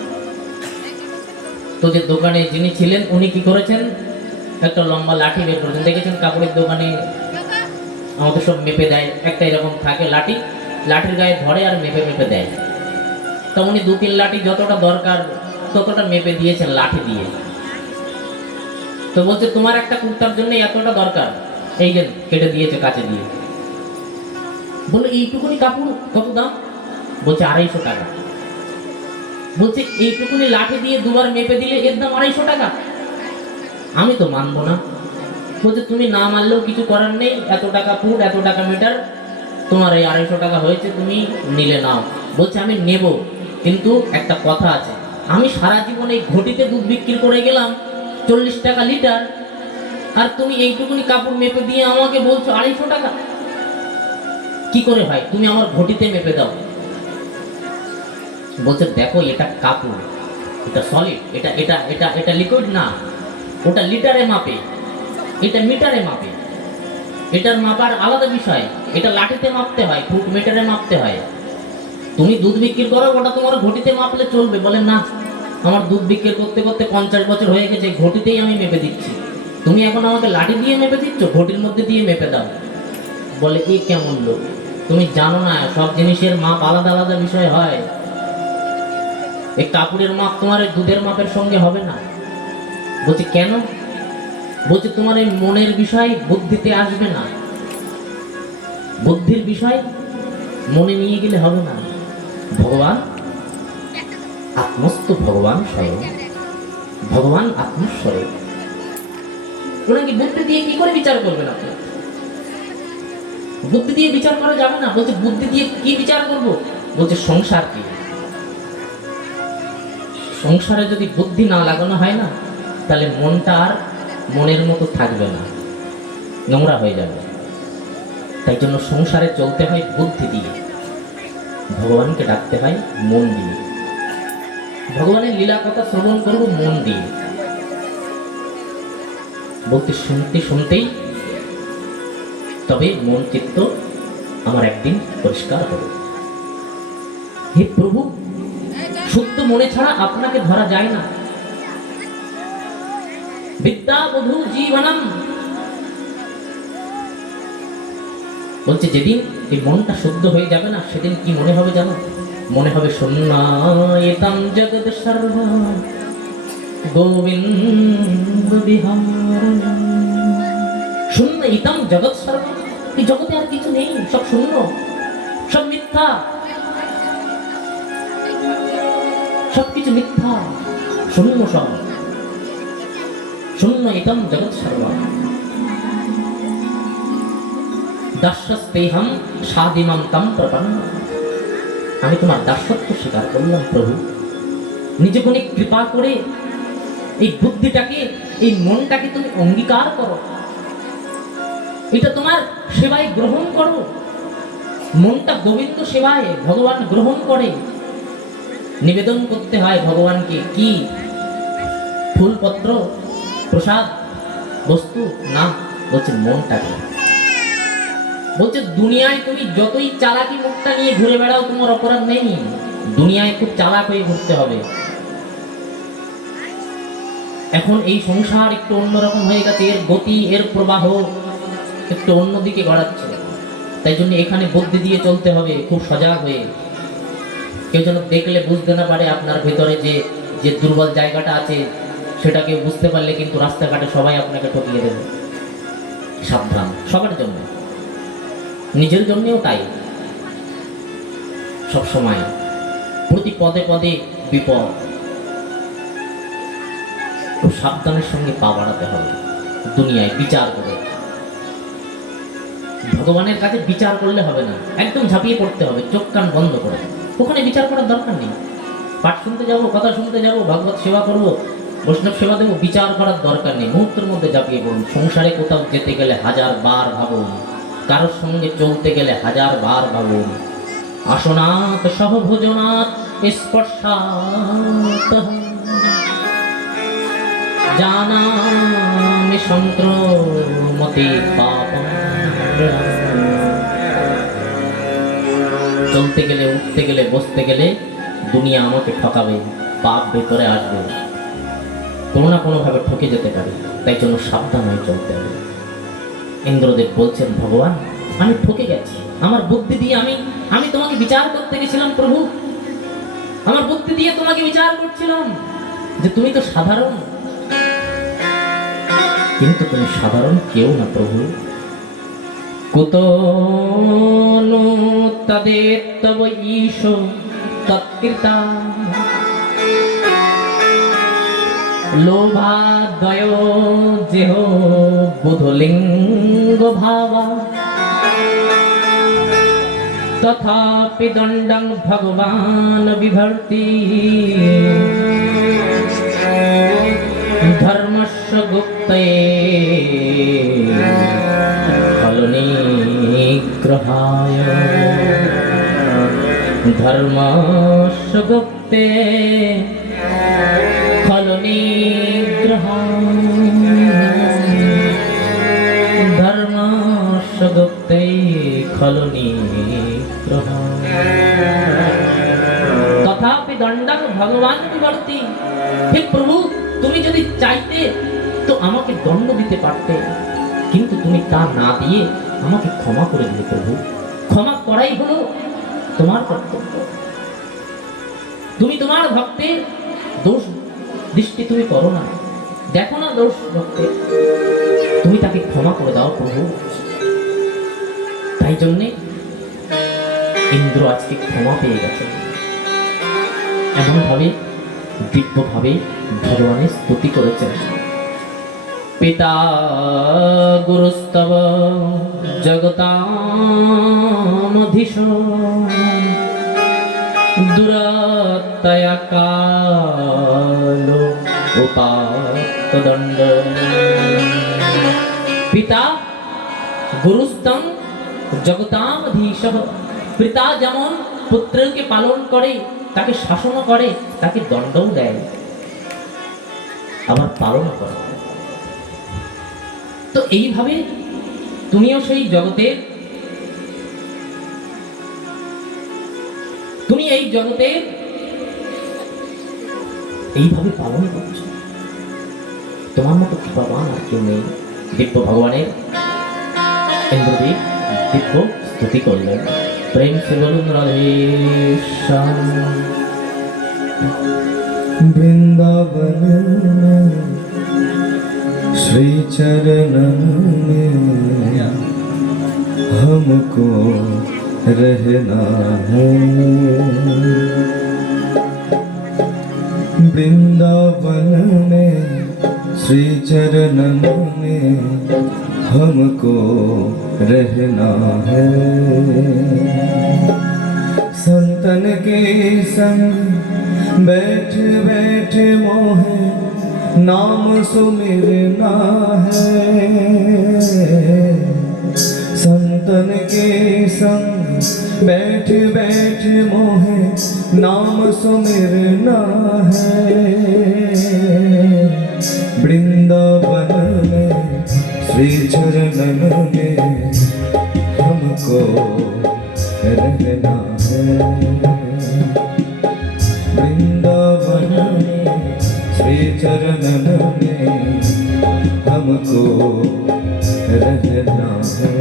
তো যে দোকানে যিনি ছিলেন উনি কি করেছেন, একটা লম্বা লাঠি বের করেছেন। দেখেছেন কাপড়ের দোকানে আমাদের সব মেপে দেয়, একটা এরকম থাকে লাঠি, লাঠির গায়ে ধরে আর মেপে মেপে দেয়। তো উনি 2-3 লাঠি যতটা দরকার ততটা মেপে দিয়েছেন লাঠি দিয়ে। তো বলছে তোমার একটা কুর্তার জন্য এতটা দরকার, এই যে কেটে দিয়েছে কাছে দিয়ে। বলে এইটুকুনি কাপড় কত দাম? বলছে 250 টাকা। বলছে এইটুকুনি লাঠি দিয়ে দুবার মেপে দিলে এর দাম 250 টাকা? আমি তো মানবো না। বলছে তুমি না মানলেও কিছু করার নেই, এত টাকা ফুট, এত টাকা মিটার, তোমার এই 250 টাকা হয়েছে, তুমি নিলে নাও। বলছে আমি নেব, কিন্তু একটা কথা আছে, আমি সারা জীবন এই ঘটিতে দুধ বিক্রি করে গেলাম 40 টাকা লিটার, আর তুমি এইটুকুনি কাপড় মেপে দিয়ে আমাকে বলছো 250 টাকা? কি করে হয়? তুমি আমার ঘটিতে মেপে দাও। বলছে দেখো এটা কাপড়, এটা সলিড, এটা এটা এটা এটা লিকুইড না, ওটা লিটারে মাপে, এটা মিটারে মাপে, এটার মাপার আলাদা বিষয়, এটা লাঠিতে মাপতে হয়, ফুট মিটারে মাপতে হয়। তুমি দুধ বিক্রি করো, ওটা তোমার ঘটিতে মাপলে চলবে? বলে না, আমার দুধ বিক্রি করতে করতে 50 বছর হয়ে গেছে, ঘটিতেই আমি মেপে দিচ্ছি, তুমি এখন আমাকে লাঠি দিয়ে মেপে দিচ্ছ, ঘটির মধ্যে দিয়ে মেপে দাও। বলে এ কেমন লোক, তুমি জানো না সব জিনিসের মাপ আলাদা আলাদা বিষয় হয়। এই কাপড়ের মাপ তোমার এই দুধের মাপের সঙ্গে হবে না। বলছে কেন? বলছে তোমার এই মনের বিষয় বুদ্ধিতে আসবে না, বুদ্ধির বিষয় মনে নিয়ে গেলে হবে না। ভগবান আত্মস্থ, ভগবান স্বয়ং, ভগবান আত্মস্বরূপ, ওনাকে বুদ্ধি দিয়ে কি করে বিচার করবেন আপনি? বুদ্ধি দিয়ে বিচার করা যাবে না। বলছে বুদ্ধি দিয়ে কি বিচার করবো? বলছে সংসার কি? সংসারে যদি বুদ্ধি না লাগানো হয় না, তাহলে মনটা আর মনের মতো থাকবে না, নোংরা হয়ে যাবে। তাই জন্য সংসারে চলতে হয় বুদ্ধি দিয়ে, ভগবানকে ডাকতে হয় মন দিয়ে, ভগবানের লীলা কথা শ্রবণ করব মন দিয়ে। বলতে শুনতে শুনতেই তবে মন চিত্ত আমার একদিন পরিষ্কার হবে। হে প্রভু, শুদ্ধ মনে ছাড়া আপনাকে ধরা যায় না। বিদ্যা বধূ জীবনম, বলছে যেদিন এই মনটা শুদ্ধ হয়ে যাবে না, সেদিন কি মনে হবে জানো? মনে হবে শূন্যতাম জগৎ সর্ব গোবিন্দ বিহার। শূন্য ইতাম জগৎ সর্ব, এই জগতে আর কিছু নেই, সব শূন্য, সব মিথ্যা, সবকিছু মিথ্যা, শূন্য, সব শূন্য। ইতাম জগৎ সর্ব দাস্যস্তেহম সাদিমাম তাম প্রপন্ন। আমি তোমার দাসত্ব স্বীকার করলাম প্রভু। নিজে কোন কৃপা করে এই বুদ্ধিটাকে, এই মনটাকে তুমি অঙ্গীকার করো, এটা তোমার সেবায় গ্রহণ করো। মনটা গোবিন্দ সেবায় ভগবান গ্রহণ করে। নিবেদন করতে হয় ভগবানকে কি? ফুলপত্র, প্রসাদ, বস্তু না, বলছে মনটাকে। বলছে দুনিয়ায় তুমি যতই চালাকি মুখটা নিয়ে ঘুরে বেড়াও, তোমার অপরাধ নেই। দুনিয়ায় খুব চালাক হয়ে ঘুরতে হবে। এখন এই সংসার একটু অন্যরকম হয়ে গেছে, এর গতি, এর প্রবাহ একটু অন্যদিকে গড়াচ্ছে। তাই জন্য এখানে বুদ্ধি দিয়ে চলতে হবে, খুব সজাগ হয়ে। কেউ যেন দেখলে বুঝতে না পারে আপনার ভেতরে যে যে দুর্বল জায়গাটা আছে, সেটাকে বুঝতে পারলে কিন্তু রাস্তাঘাটে সবাই আপনাকে ঠকিয়ে দেবে। সাবধান, সবার জন্য, নিজের জন্যও তাই। সব সময় প্রতি পদে পদে বিপদ, খুব সাবধানের সঙ্গে পা বাড়াতে হবে। দুনিয়ায় বিচার করে, ভগবানের কাছে বিচার করলে হবে না, একদম ঝাঁপিয়ে পড়তে হবে, চোখ কান বন্ধ করে। ওখানে বিচার করার দরকার নেই। পাঠ শুনতে যাবো, কথা শুনতে যাবো, ভাগবত সেবা করবো, বৈষ্ণব সেবা দেবো, বিচার করার দরকার নেই। মুহূর্তের মধ্যে ঝাঁপিয়ে পড়ুন। সংসারে কোথাও যেতে গেলে 1000 বার ভাবুন, কারোর সঙ্গে চলতে গেলে 1000 বার ভাবুন। আসনাত সহভোজনাত স্পর্শাত জানামি সংক্রমতি পাপম। চলতে গেলে, উঠতে গেলে, বসতে গেলে দুনিয়া আমাকে ঠকাবে, পাপ ভেতরে আসবে, কোনো না কোনো ভাবে ঠকে যেতে পারে। তাই জন্য সাবধান হয়ে চলতে হবে। ইন্দ্রদেব বলছেন, ভগবান আমি ঠকে গেছি, আমার বুদ্ধি দিয়ে আমি তোমাকে বিচার করতে গেছিলাম প্রভু, আমার বুদ্ধি দিয়ে তোমাকে বিচার করছিলাম যে তুমি তো সাধারণ, কিন্তু তুমি সাধারণ কেউ না প্রভু। কুতনো তদেতব ঈশো তৎকৃতা লোভাদ্বয় যেহ বুধলিঙ্গ ভাবা তথাপি দণ্ডং ভগবান বিভর্তি ধর্মস্য গুপ্তে ফলনিগ্রহায়। ধর্মস্য গুপ্তে ফলনিগ্রহায়। ধর্মস্য গুপ্তে ফলনিগ্রহায়। তথাপি দণ্ডং ভগবান বিভর্তি। হে প্রভু, তুমি যদি চাইতে তো আমাকে দণ্ড দিতে পারতে, কিন্তু তুমি তা না দিয়ে আমাকে ক্ষমা করে দিলে প্রভু। ক্ষমা করাই হলো তোমার কর্তব্য। তুমি তোমার ভক্তের দোষ দৃষ্টি তুমি করো না, দেখো না দোষ ভক্তের, তুমি তাকে ক্ষমা করে দাও প্রভু। তাই জন্যে ইন্দ্র আজকে ক্ষমা পেয়ে গেছে। এমন ভাবে দিব্য ভাবে ভগবানের স্তুতি করেছেন। পিতা গুরুস্তব জগতামধীশ दुरात्तया कालो उपात्तदण्ड पिता गुरुस्तम जगतामधीशः পিতা যেমন পুত্রকে পালন করে, তাকে শাসনও করে, তাকে দণ্ডও দেয়, আবার পালন করে। তো এইভাবে তুমিও সেই জগতের, তুমি এই জগতের এইভাবে পালন করছো। তোমার মতো কৃপাবান আর কেউ নেই। দিব্য ভগবানের ইন্দ্রদেব দিব্য स्तुति করলেন। प्रेम से बोलूं राधे श्याम। वृंदावन में श्री चरणन में हमको रहना है। वृंदावन में श्री चरणन में हमको रहना है। संतन के संग बैठ बैठ मोहे नाम सुमिरना है। संतन के संग बैठ बैठ मोहे नाम सुमिरना है। वृंदावन में श्री चरणन में हमको रहना है। वृंदावन में श्री चरणन में हमको रहना है।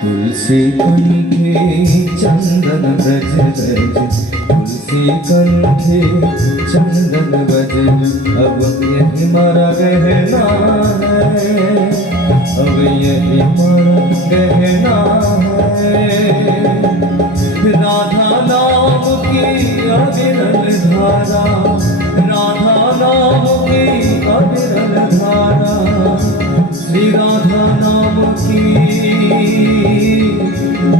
तुलसी कंठी चंदन ब्रज रज, तुलसी कंठी चंदन ब्रज, अब यही हमारा गहना है। अब यही हमारा गहना है। राधा नाम की अविरल धारा, राधा नाम की अविरल धारा, श्री राधा नाम की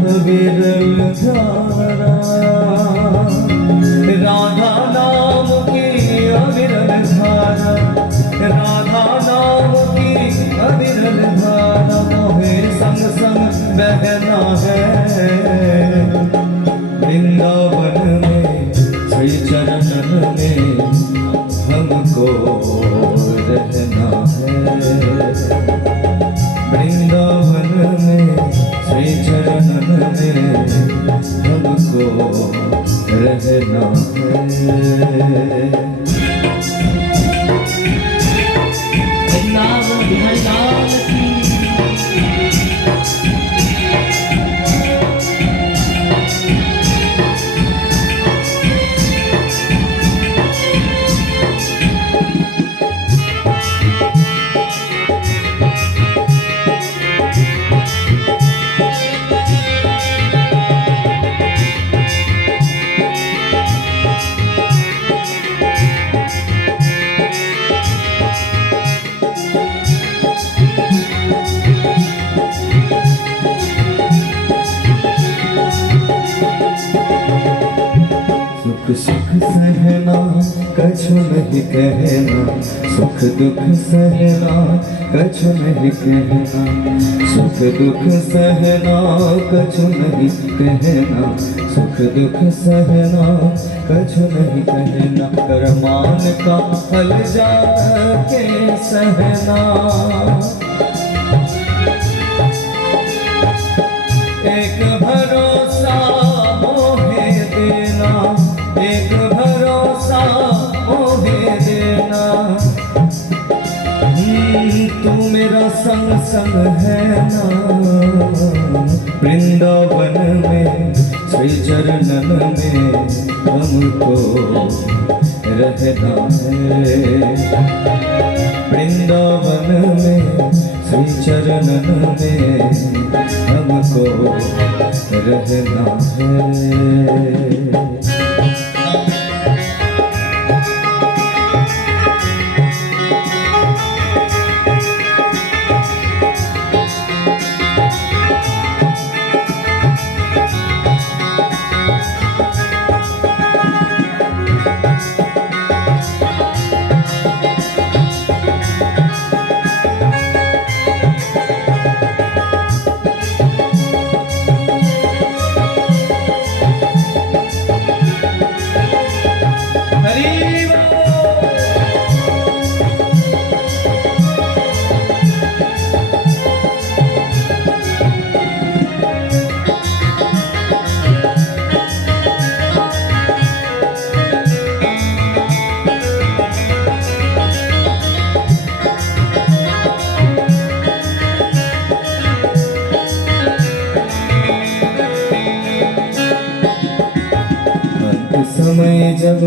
अविरल धारा। राधा नाम की अविरल धारा, राधा नाम की अविरल धारा, मोहे संग संग बहना है। वृंदावन में श्री चरणन में हमको रहना है। वृंदावन में श्री चरणन में हमको रहना है। वृंदावन बिहारी लाल की सुख सुख सहना कछु नहीं कहना, सुख दुख सहना कछु नहीं कहना, सुख दुख सहना कछु नहीं कहना, सुख दुख सहना कछु नहीं कहना, करमान का फल जान के सहना। एक भरोसा मोहे देना, एक भरोसा मोहे देना, तू मेरा संग संग है ना, वृंदावन में श्री चरणन में हमको रहना है, वृंदावन में श्री चरणन में हमको रहना है। समय जब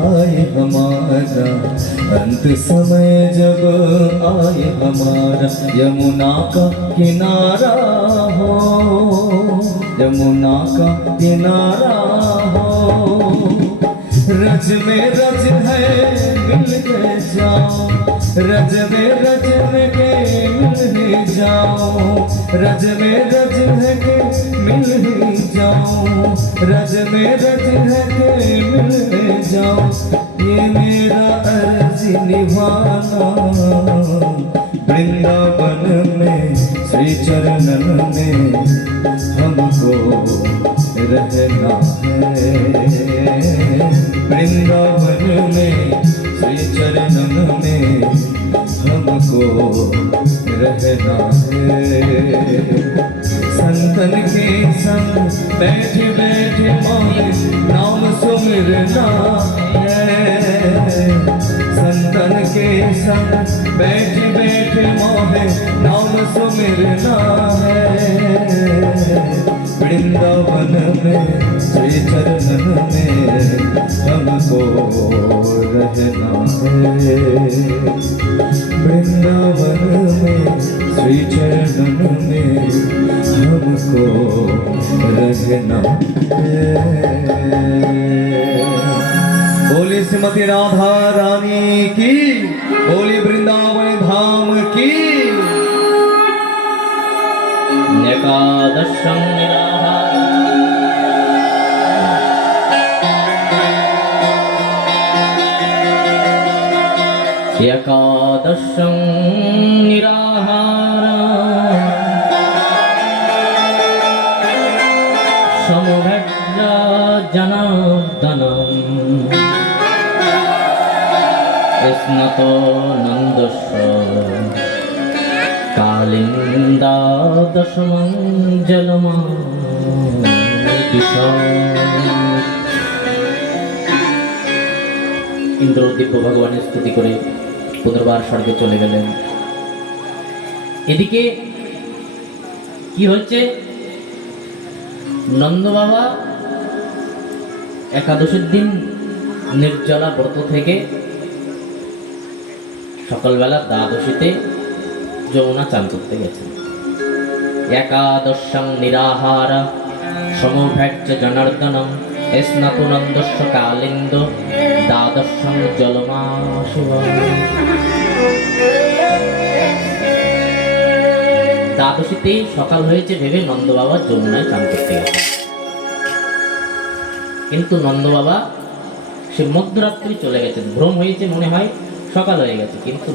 आए हमारा, अंत समय जब आए हमारा, यमुना का किनारा हो, यमुना का किनारा हो, रज में रज है मिल के जाओ, रज में रज है के मिल जाओ, रज में रज है के मिल जाओ, रज में रज है के मिल जाओ, ये मेरा अर्जी निभाना, वृंदावन में श्री चरणन में हमको रहना है, वृंदावन में श्री चरणन में हमको रहना है। संतन के संग बैठे बैठे मोहे नाम सुमिरना है, संतन के संग बैठे बैठे मोहे नाम सुमिरना है, वृंदावन में श्री चरणन में हमको रहना है, वृंदावन में श्री चरणन में हमको रहना है। बोली श्रीमती राधा रानी की, बोली वृंदावन धाम की। एकादशं निराहार एकादशं निराहार समभद्र जनार्दनम् स्नतो नन्दस्य कालिन्दादशमं ইন্দ্র দিব্য ভগবানের স্তুতি করে পুনর্বার স্বর্গে চলে গেলেন। এদিকে কি হচ্ছে, নন্দ বাবা একাদশীর দিন নির্জলা ব্রত থেকে সকালবেলা দ্বাদশীতে যমুনা চান করতে গেছেন। একাদশং নিরাহার সমভ্যাজ্য জনার্দনম স্নাতুনন্দস্য কালিন্দ দ্বাদশং জলমাশুভ। দ্বাদশীতেই সকাল হয়েছে ভেবে নন্দ বাবা যমুনায় চান করতে গেছেন, কিন্তু নন্দ বাবা সে মধ্যরাত্রি চলে গেছেন। ভ্রম হয়েছে, মনে হয় সকাল হয়ে গেছে, কিন্তু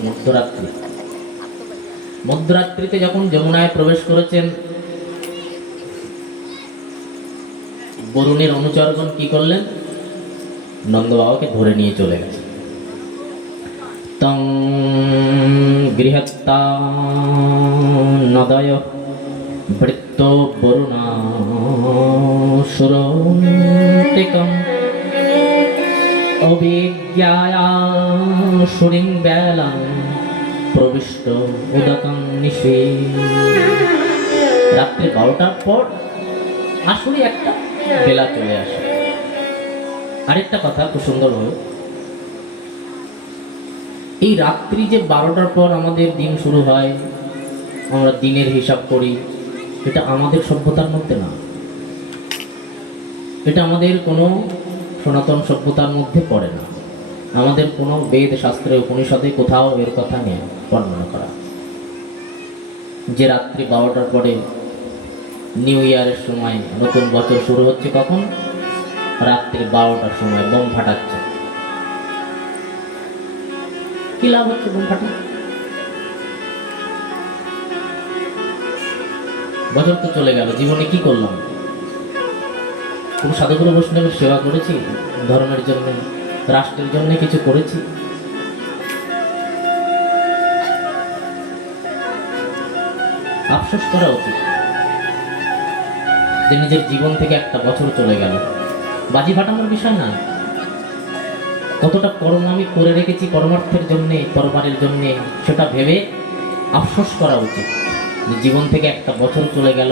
মধ্যরাত্রিতে যখন যমুনায় প্রবেশ করেছেন, বরুণের অনুচরগণ কি করলেন? নন্দ বাবাকে ধরে নিয়ে চলে গেছে। তং গৃহত্তা নদয় বৃত্ত বরুণাসুরন্তিকম অবিজ্ঞায়া সুরিং বেলাং প্রবিষ্ট উদকং নিশি। রাত্রি 12টার পর আসলে একটা বেলা চলে আসে। আরেকটা কথা খুব সুন্দর হলো, এই রাত্রি যে 12টার পর আমাদের দিন শুরু হয়, আমরা দিনের হিসাব করি, এটা আমাদের সভ্যতার মধ্যে না, এটা আমাদের কোনো সনাতন সভ্যতার মধ্যে পড়ে না। আমাদের কোনো বেদ শাস্ত্রে উপনিষদে কোথাও এর কথা নেই বর্ণনা করা, যে রাত্রি 12টার পরে নিউ ইয়ারের সময় নতুন বছর শুরু হচ্ছে। কখন? রাত্রি 12টার সময় বোম ফাটাচ্ছে। কি লাভ হচ্ছে বোম ফাটা? বছর তো চলে গেল, জীবনে কি করলাম? কোন সাধুগুরু বৈষ্ণবের সেবা করেছি? ধর্মের জন্য, রাষ্ট্রের জন্য কিছু করেছি? আফসোস করা উচিত যে নিজের জীবন থেকে একটা বছর চলে গেল। বাজি ফাটানোর বিষয় না, কতটা কর্ম আমি করে রেখেছি পরমার্থের জন্যে, পরমারের জন্যে, সেটা ভেবে আফসোস করা উচিত যে জীবন থেকে একটা বছর চলে গেল,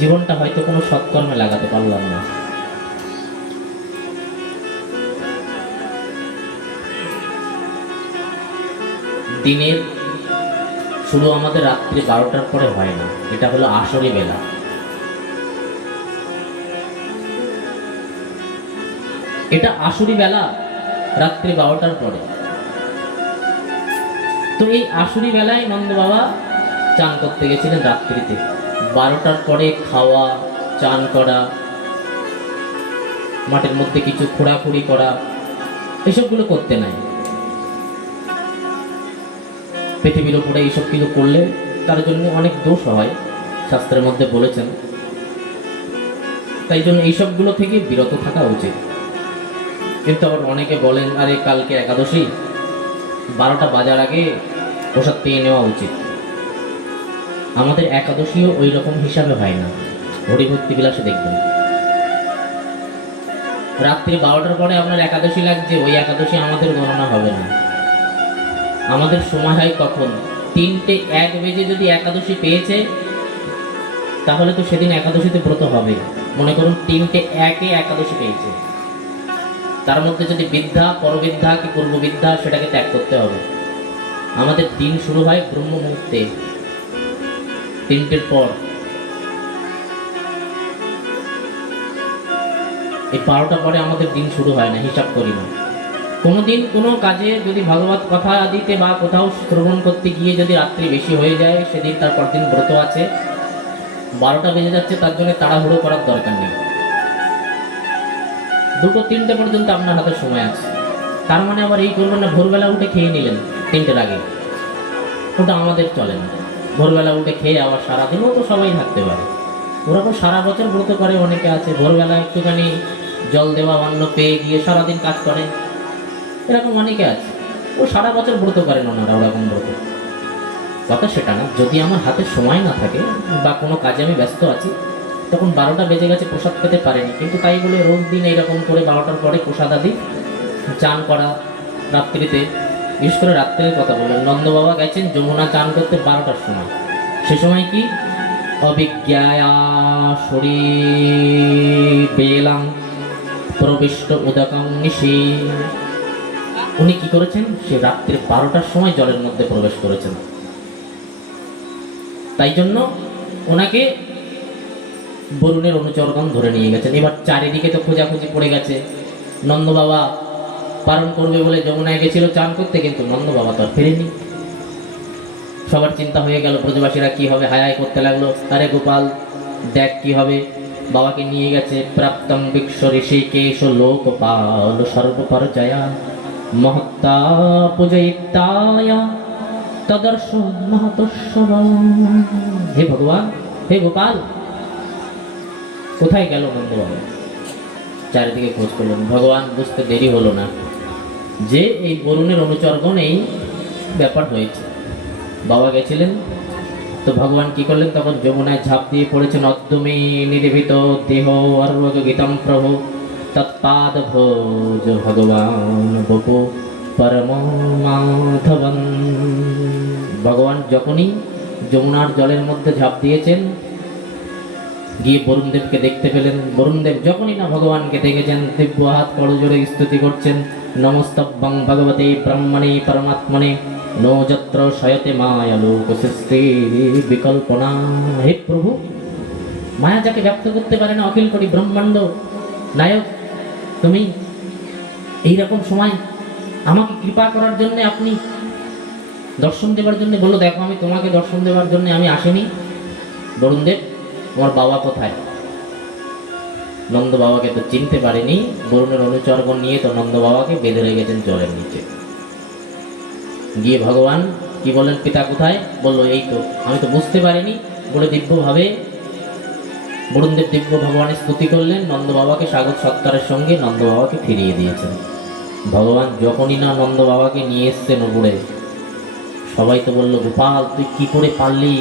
জীবনটা হয়তো কোনো সৎকর্মে লাগাতে পারলাম না। দিনের শুরু আমাদের রাত্রি 12টার পরে হয় না, এটা হলো আসরি বেলা। এটা আসরি বেলা, রাত্রি 12টার পরে। তো এই আসরি বেলায় নন্দ বাবা চান করতে গেছিলেন রাত্রিতে। 12টার পরে খাওয়া, চান করা, মাঠের মধ্যে কিছু খোঁড়াখুড়ি করা, এসবগুলো করতে নাই। পৃথিবীর উপরে এইসব কিছু করলে তার জন্য অনেক দোষ হয়, শাস্ত্রের মধ্যে বলেছেন। তাই জন্য এইসবগুলো থেকে বিরত থাকা উচিত। কিন্তু আবার অনেকে বলেন, আরে কালকে একাদশী, 12টা বাজার আগে প্রসাদ পেয়ে নেওয়া উচিত। আমাদের একাদশীও ওই রকম হিসাবে হয় না। হরিভক্তি বিলাসে দেখবেন রাত্রি 12টার পরে আপনার একাদশী লাগছে, ওই একাদশী আমাদের গণনা হবে না। আমাদের সময় হয় কখন? 3:01 বেজে যদি একাদশী পেয়েছে, তাহলে তো সেদিন একাদশীতে ব্রত হবে। মনে করুন 3:01 একাদশী পেয়েছে, তার মধ্যে যদি বিদ্যা, পরবিদ্যা কি পূর্ববিদ্যা, সেটাকে ত্যাগ করতে হবে। আমাদের দিন শুরু হয় ব্রহ্ম মুহূর্তে, 3টের পর। এই 12টা পরে আমাদের দিন শুরু হয় না, হিসাব করি না। কোনোদিন কোনো কাজে যদি ভাগবত কথা দিতে বা কোথাও শ্রবণ করতে গিয়ে যদি রাত্রি বেশি হয়ে যায়, সেদিন তারপর দিন ব্রত আছে, 12টা বেজে যাচ্ছে, তার জন্য তাড়াহুড়ো করার দরকার নেই। 2-3টে পর্যন্ত আপনার হাতে সময় আছে। তার মানে আবার এই করবেন না ভোরবেলা উঠে খেয়ে নিলেন 3টের আগে, ওটা আমাদের চলে না। ভোরবেলা উঠে খেয়ে আবার সারাদিনও তো সবাই থাকতে পারে। ওরকম সারা বছর ব্রত করে অনেকে আছে, ভোরবেলা একটুখানি জল দেওয়া অন্ন পেয়ে গিয়ে সারাদিন কাজ করে, এরকম অনেকে আছে। ও সারা বছর ব্রত করেন ওনারা, ওরকম ব্রত। কথা সেটা না, যদি আমার হাতে সময় না থাকে বা কোনো কাজে আমি ব্যস্ত আছি, তখন 12টা বেজে গেছে, প্রসাদ পেতে পারেনি, কিন্তু তাই বলে রোজ দিন এইরকম করে 12টার পরে প্রসাদ আদি চান করা রাত্রিতে। বিশেষ করে রাত্রের কথা বলেন, নন্দ বাবা গেছেন যমুনা চান করতে 12টার সময়। সে সময় কি? অবিজ্ঞায়া শরীর বেলাং প্রবিষ্ট উদকং নিশি। উনি কি করেছেন? সে রাত্রি 12টার সময় জলের মধ্যে প্রবেশ করেছেন। তাই জন্য ওনাকে বরুণের অনুচরগণ ধরে নিয়ে গেছেন। এবার চারিদিকে তো খোঁজাখুঁজি পড়ে গেছে। নন্দ বাবা পালন করবে বলে যমুনায় গেছিল চান করতে, কিন্তু নন্দ বাবা তো আর ফেরেনি। সবার চিন্তা হয়ে গেল, ব্রজবাসীরা কি হবে, হায় হায় করতে লাগলো, আরে গোপাল দেখ কি হবে। বাবাকে নিয়ে গেছে প্রাপ্তং বিক্ষ ঋষিকেশ লোকপাল সর্বপর্যায়া মহত্তা পূজয়িতায়া তদর্শ মহতস্ব। হে ভগবান, হে গোপাল, কোথায় গেল নন্দ বাবা? চারিদিকে খোঁজ করলেন, ভগবান বুঝতে দেরি হলো না যে এই বরুণের অনুচরগণ এই ব্যাপার হয়েছে। বাবা গেছিলেন তো ভগবান কি করলেন, তখন যমুনায় ঝাঁপ দিয়ে পড়েছেন। অদ্যমে নির্ভীত দেহ অর্বগ গীতম প্রভু তৎপাদ ভোজ ভগবান বপু পরম মাধবন। ভগবান যখনই যমুনার জলের মধ্যে ঝাঁপ দিয়েছেন, গিয়ে বরুণদেবকে দেখতে পেলেন। বরুণদেব যখনই না ভগবানকে দেখেছেন, দিব্য হাত করজোড়ে স্তুতি করছেন, নমস্তভ্যং ভগবতে ব্রহ্মণে পরমাত্মনে নো যত্র শয়তে মায়ালোক সৃষ্টি বিকল্পনা। হে প্রভু, মায়া যাকে ব্যক্ত করতে পারে না, অখিল কোটি ব্রহ্মাণ্ড নায়ক তুমি, এইরকম সময় আমাকে কৃপা করার জন্য, আপনি দর্শন দেবার জন্য বললো, দেখো আমি তোমাকে দর্শন দেবার জন্য আমি আসিনি। বরুণদেব, তোমার বাবা কোথায়? নন্দ বাবাকে তো চিনতে পারেনি। বরুণের অনুচরগণ নিয়ে তো নন্দ বাবাকে বেঁধে রেখেছেন জলের নিচে। গিয়ে ভগবান কি বললেন, পিতা কোথায়? বললো, এই তো, আমি তো বুঝতে পারিনি বলে দিব্যভাবে বরুণদেব দিব্য ভগবানের স্তুতি করলেন। নন্দ বাবাকে স্বাগত সৎকারের সঙ্গে নন্দ বাবাকে ফিরিয়ে দিয়েছেন। ভগবান যখনই না নন্দ বাবাকে নিয়ে এসছেন উপরে, সবাই তো বললো, গোপাল তুই কি করে পারলি?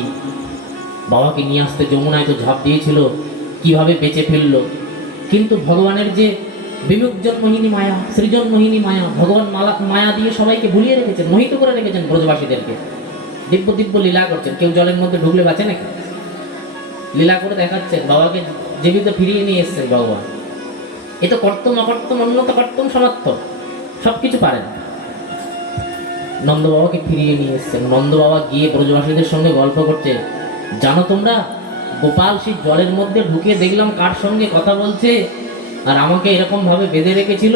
বাবাকে নিয়ে আসতে যমুনায় তো ঝাঁপ দিয়েছিল, কিভাবে বেঁচে ফিরল? কিন্তু ভগবানের যে বিমুগ্জন মোহিনী মায়া, সৃজন মোহিনী মায়া, ভগবান মায়া দিয়ে সবাইকে ভুলিয়ে রেখেছেন, মোহিত করে রেখেছেন ব্রজবাসীদেরকে। দিব্য দিব্য লীলা করছেন। কেউ জলের মধ্যে ঢুকলে বাঁচে নাকি? লীলা করে দেখাচ্ছেন, বাবাকে জীবিত ফিরিয়ে নিয়ে এসছেন ভগবান। এ তো কর্তম অকর্তম উন্নত কর্তম সমার্থ, সব কিছু পারেন। নন্দ বাবাকে ফিরিয়ে নিয়ে এসছেন। নন্দ বাবা গিয়ে ব্রজবাসীদের সঙ্গে গল্প করছে, জানো তোমরা, গোপাল সেই জলের মধ্যে ঢুকে দেখলাম কার সঙ্গে কথা বলছে, আর আমাকে এরকম ভাবে বেঁধে রেখেছিল,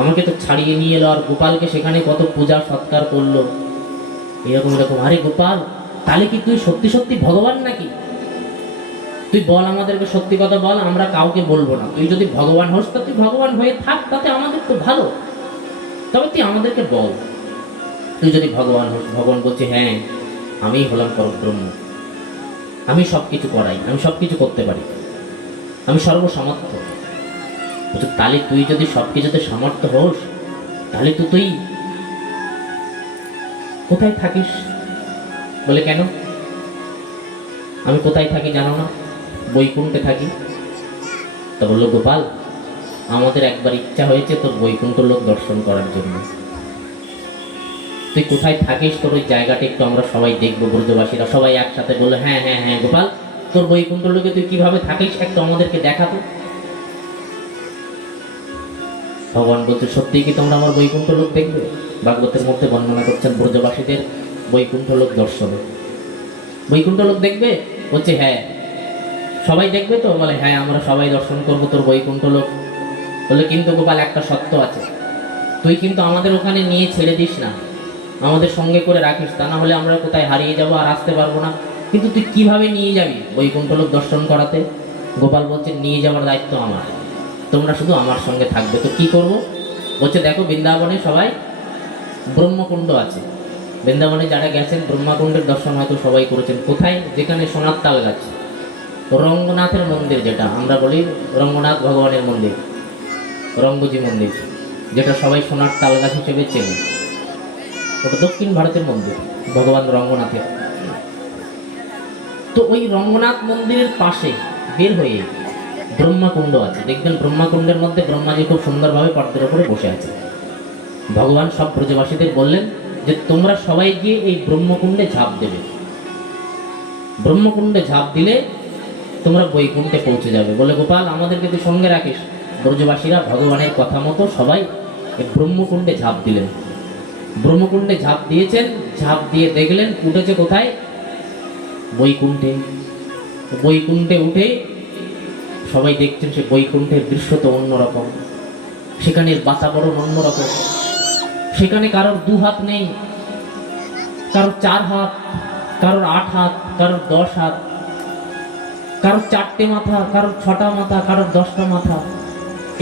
আমাকে তো ছাড়িয়ে নিয়ে এলো, আর গোপালকে সেখানে কত পূজা সৎকার করলো, এরকম এরকম। আরে গোপাল, তাহলে কি তুই সত্যি সত্যি ভগবান নাকি? তুই বল, আমাদেরকে সত্যি কথা বল, আমরা কাউকে বলবো না। তুই যদি ভগবান হোস তা তুই ভগবান হয়ে থাক, তাতে আমাদের তো ভালো, তবে তুই আমাদেরকে বল, তুই যদি ভগবান হোস। ভগবান বলছে, হ্যাঁ, আমিই হলাম পরব্রহ্ম, আমি সব কিছু করাই, আমি সব কিছু করতে পারি, আমি সর্বসমর্থ। বলছে, তাহলে তুই যদি সব কিছুতে সামর্থ্য হোস, তাহলে তো তুই কোথায় থাকিস? বলে, কেন? আমি কোথায় থাকি জানো না? বৈকুণ্ঠে থাকি। তা বললো, গোপাল, আমাদের একবার ইচ্ছা হয়েছে তোর বৈকুণ্ঠ লোক দর্শন করার জন্য। তুই কোথায় থাকিস, তোর ওই জায়গাটা একটু আমরা সবাই দেখবো। ব্রজবাসীরা সবাই একসাথে বললো, হ্যাঁ হ্যাঁ হ্যাঁ গোপাল, তোর বৈকুণ্ঠ লোকে তুই কিভাবে থাকিস একটু আমাদেরকে দেখাতো। ভগবান বলছে, সত্যিই কি তোমরা আমার বৈকুণ্ঠ লোক দেখবে? ভাগবতের মধ্যে বর্ণনা করছেন ব্রজবাসীদের বৈকুণ্ঠ লোক দর্শনে। বৈকুণ্ঠ লোক দেখবে? বলছে, হ্যাঁ। সবাই দেখবে তো? বলে, হ্যাঁ, আমরা সবাই দর্শন করবো তোর বৈকুণ্ঠ লোক। বলে, কিন্তু গোপাল, একটা সত্য আছে, তুই কিন্তু আমাদের ওখানে নিয়ে ছেড়ে দিস না, আমাদের সঙ্গে করে রাখিস, তা না হলে আমরা কোথায় হারিয়ে যাব আর আসতে পারবো না। কিন্তু তুই কিভাবে নিয়ে যাবি বৈকুণ্ঠ লোক দর্শন করাতে? গোপাল বলছে, নিয়ে যাওয়ার দায়িত্ব আমার, তোমরা শুধু আমার সঙ্গে থাকবে। তো কি করব? বলছে, দেখো, বৃন্দাবনে সবাই ব্রহ্মকুণ্ড আছে, বৃন্দাবনে যারা গেছেন ব্রহ্মকুণ্ডের দর্শন হয়তো সবাই করেছেন। কোথায়? যেখানে সোনার তাল গাছ, রঙ্গনাথের মন্দির, যেটা আমরা বলি রঙ্গনাথ ভগবানের মন্দির, রঙ্গজি মন্দির, যেটা সবাই সোনার তাল গাছ হিসেবে চেনে, ওটা দক্ষিণ ভারতের মন্দির, ভগবান রঙ্গনাথের। তো ওই রঙ্গনাথ মন্দিরের পাশে বের হয়ে ব্রহ্মকুণ্ড আছে। দেখবেন ব্রহ্মকুণ্ডের মধ্যে ব্রহ্মাজি খুব সুন্দরভাবে পর্দার উপরে বসে আছে। ভগবান সব ব্রজবাসীদের বললেন যে তোমরা সবাই গিয়ে এই ব্রহ্মকুণ্ডে ঝাঁপ দেবে। ব্রহ্মকুণ্ডে ঝাঁপ দিলে তোমরা বৈকুণ্ঠে পৌঁছে যাবে। বলে, গোপাল, আমাদেরকে তুই সঙ্গে রাখিস। ব্রজবাসীরা ভগবানের কথা মতো সবাই এই ব্রহ্মকুণ্ডে ঝাঁপ দিলেন। ব্রহ্মকুণ্ডে ঝাঁপ দিয়েছেন, ঝাঁপ দিয়ে দেখলেন উঠেছে কোথায়? বৈকুণ্ঠে। বৈকুণ্ঠে উঠে সবাই দেখছেন সে বৈকুণ্ঠের দৃশ্য তো অন্যরকম, সেখানের বাতাবরণ অন্যরকম। সেখানে কারোর 2 হাত নেই, কারোর 4 হাত, কারোর 8 হাত, কারোর 10 হাত, কারোর 4টে মাথা, কারোর 6টা মাথা, কারোর 10টা মাথা,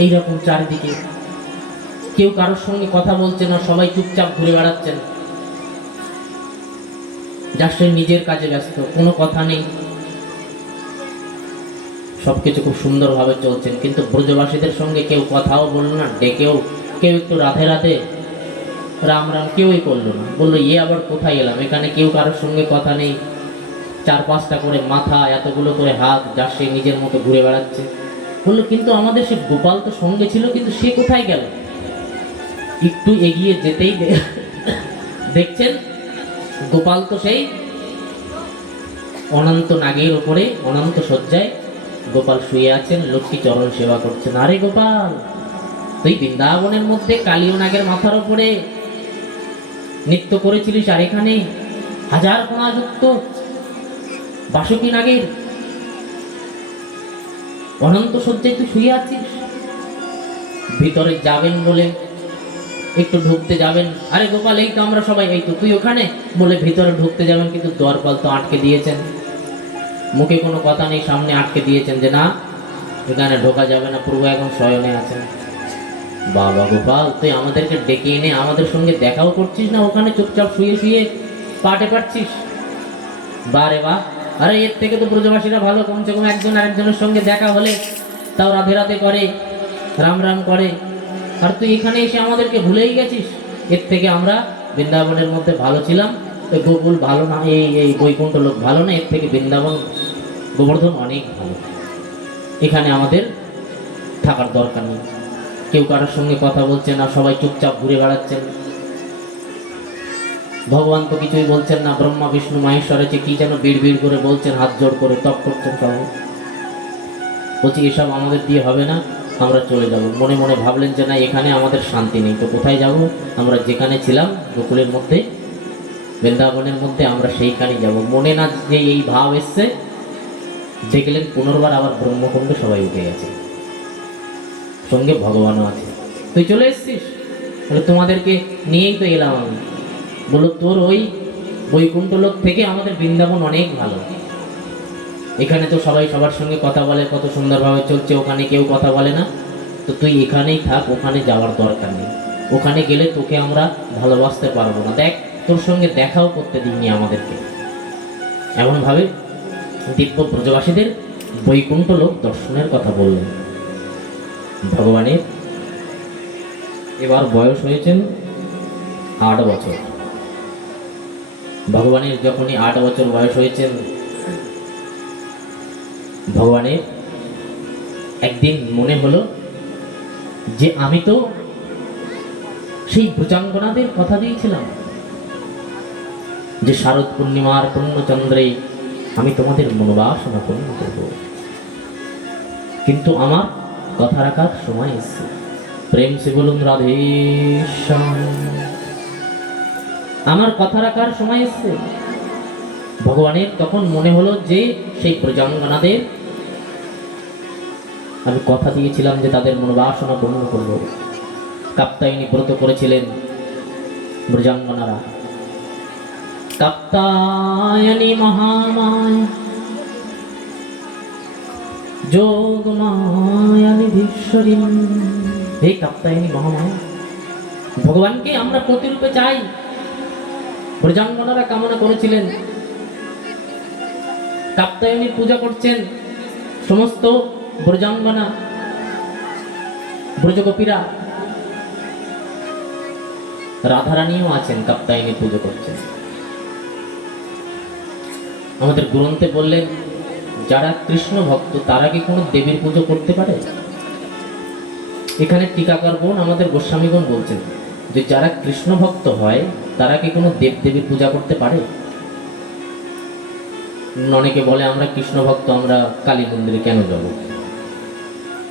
এইরকম চারিদিকে। কেউ কারোর সঙ্গে কথা বলছে না, সবাই চুপচাপ ঘুরে বেড়াচ্ছেন, যার সে নিজের কাজে ব্যস্ত, কোনো কথা নেই, সবকিছু খুব সুন্দরভাবে চলছেন। কিন্তু ব্রজবাসীদের সঙ্গে কেউ কথাও বলল না, ডেকেও কেউ একটু রাধে রাধে রাম রাম কেউই করলো না। বললো ইয়ে আবার কোথায় এলাম, এখানে কেউ কারোর সঙ্গে কথা নেই, 4-5টা করে মাথা, এতগুলো করে হাত, যার সে নিজের মতো ঘুরে বেড়াচ্ছে। বললো কিন্তু আমাদের সে গোপাল তো সঙ্গে ছিল, কিন্তু সে কোথায় গেল? একটু এগিয়ে যেতেই দেখছেন গোপাল তো সেই অনন্ত নাগের ওপরে, অনন্ত শয্যায় গোপাল শুয়ে আছেন, লক্ষ্মী চরণ সেবা করছেন। আরে গোপাল, তুই বৃন্দাবনের মধ্যে কালীয় নাগের মাথার ওপরে নৃত্য করেছিলিস, আর এখানে 1000 কোণাযুক্ত বাসুকী নাগের অনন্ত শয্যায় তুই শুয়ে আছিস। ভিতরে যাবেন বলে একটু ঢুকতে যাবেন, আরে গোপাল এই তো আমরা সবাই, এই তো তুই ওখানে বলে ভিতরে ঢুকতে যাবেন, কিন্তু দ্বারপাল তো আটকে দিয়েছেন, মুখে কোনো কথা নেই, সামনে আটকে দিয়েছেন যে না এখানে ঢোকা যাবে না, প্রভু এখন শয়নে আছেন। বাবা গোপাল, তুই আমাদেরকে ডেকে এনে আমাদের সঙ্গে দেখাও করছিস না, ওখানে চুপচাপ শুয়ে শুয়ে পাটে পাচ্ছিস। বারে বাহ, আরে এর থেকে তো ব্রজবাসীরা ভালো, কমসে কম একজন আরেকজনের সঙ্গে দেখা হলে তাও রাধে রাধে করে, রাম রাম করে, আর তুই এখানে এসে আমাদেরকে ভুলেই গেছিস। এর থেকে আমরা বৃন্দাবনের মধ্যে ভালো ছিলাম, এই গোকুল ভালো না, এই বৈকুণ্ঠ লোক ভালো না, এর থেকে বৃন্দাবন গোবর্ধন অনেক ভালো, এখানে আমাদের থাকার দরকার নেই। কেউ কারোর সঙ্গে কথা বলছে না, সবাই চুপচাপ ঘুরে বেড়াচ্ছেন। ভগবান তো কিছুই বলছেন না, ব্রহ্মা বিষ্ণু মহেশ্বর আছে কি যেন বিড় বিড় করে বলছেন, হাত জোড় করে তপ করছেন সবাই। বলছি এসব আমাদের দিয়ে হবে না, আমরা চলে যাব। মনে মনে ভাবলেন যে না এখানে আমাদের শান্তি নেই, তো কোথায় যাব? আমরা যেখানে ছিলাম গোকুলের মধ্যে, বৃন্দাবনের মধ্যে, আমরা সেইখানেই যাব। মনে না যে এই ভাব এসছে, দেখলেন পুনর্বার আবার ব্রহ্মকুণ্ডে সবাই উঠে গেছে, সঙ্গে ভগবানও আছে। তুই চলে এসছিস, বলে তোমাদেরকে নিয়েই তো এলাম আমি। বলো তোর ওই বৈকুণ্ঠ লোক থেকে আমাদের বৃন্দাবন অনেক ভালো, এখানে তো সবাই সবার সঙ্গে কথা বলে, কত সুন্দরভাবে চলছে, ওখানে কেউ কথা বলে না, তো তুই এখানেই থাক, ওখানে যাওয়ার দরকার নেই, ওখানে গেলে তোকে আমরা ভালোবাসতে পারবো না, দেখ তোর সঙ্গে দেখাও করতে দিইনি আমাদেরকে। এমনভাবে দিব্য ব্রজবাসীদের বৈকুণ্ঠ লোক দর্শনের কথা বললেন। ভগবানের এবার বয়স হয়েছেন 8 বছর। ভগবানের যখনই 8 বছর বয়স হয়েছেন, ভগবানের একদিন মনে হলো যে আমি তো সেই ভুজাঙ্গনাদের কথা দিয়েছিলাম যে শারদ পূর্ণিমার পূর্ণচন্দ্রে আমি তোমাদের মনোবাসনা পূর্ণ করব, কিন্তু আমার কথা রাখার সময় এসেছে। প্রেম সে বলুন রাধে শ্যাম, আমার কথা রাখার সময় এসেছে। ভগবানের তখন মনে হলো যে সেই প্রজাঙ্গনাদের আমি কথা দিয়েছিলাম যে তাদের মনোবাসনা পূর্ণ করব। কাপ্তায়নী ব্রত করেছিলেন ব্রজাঙ্গনারা। কাপ্তায়নী মহামায়া যোগমায়ানি ভীশ্বরী, হে কাপ্তায়নী মহামায়া, ভগবানকে আমরা প্রতিরূপে চাই। ব্রজাঙ্গনারা কামনা করেছিলেন, কাপ্তায়নীর পূজা করছেন সমস্ত ব্রজাঙ্গনা, ব্রজগোপীরা, রাধারানীও আছেন, কাপ্তায়নীর পুজো করছেন। আমাদের গ্রন্থে বললেন যারা কৃষ্ণ ভক্ত তারা কি কোনো দেবীর পুজো করতে পারে? এখানে টিকাকার বোন আমাদের গোস্বামীগণ বলছেন যে যারা কৃষ্ণ ভক্ত হয় তারা কি কোনো দেব দেবীর পূজা করতে পারে? অনেকে বলে আমরা কৃষ্ণ ভক্ত, আমরা কালী মন্দিরে কেন যাব,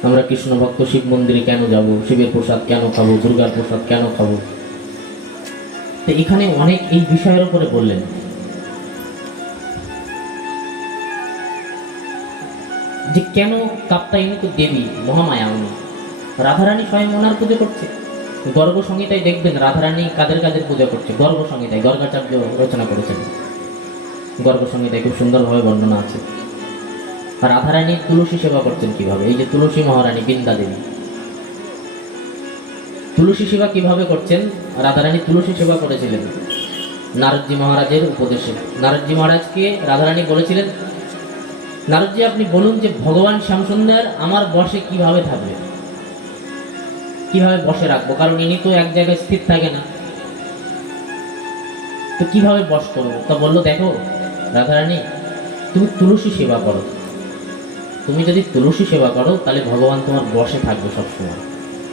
আমরা কৃষ্ণ ভক্ত শিব মন্দিরে কেন যাব, শিবের প্রসাদ কেন খাবো, দুর্গার প্রসাদ কেন খাবো। তো এখানে অনেক এই বিষয়ের উপরে বললেন। যে কেন কাপ্তায়নী তো দেবী মহামায়া, উনি রাধারানী স্বয়ং ওনার পুজো করছে। গর্গ সংহিতায় দেখবেন রাধারানী কাদের কাদের পূজা করছে, গর্গ সংহিতায় গর্গাচার্য রচনা করেছেন, গর্গ সংহিতায় খুব সুন্দরভাবে বর্ণনা আছে। আর রাধারানী তুলসী সেবা করছেন কিভাবে? এই যে তুলসী মহারানী বৃন্দা দেবী তুলসী সেবা কিভাবে করছেন? রাধারানী তুলসী সেবা করেছিলেন নারদজি মহারাজের উপদেশে। নারদজি মহারাজকে রাধারানী বলেছিলেন, নারদজি আপনি বলুন যে ভগবান শ্যামসুন্দর আমার বশে কিভাবে থাকবে, কিভাবে বসে রাখবো, কারণ ইনি তো এক জায়গায় স্থির থাকে না, তো কিভাবে বশ করবো? তা বললো, দেখো রাধারানী, তুমি তুলসী সেবা করো, তুমি যদি তুলসী সেবা করো তাহলে ভগবান তোমার বশে থাকবে সবসময়,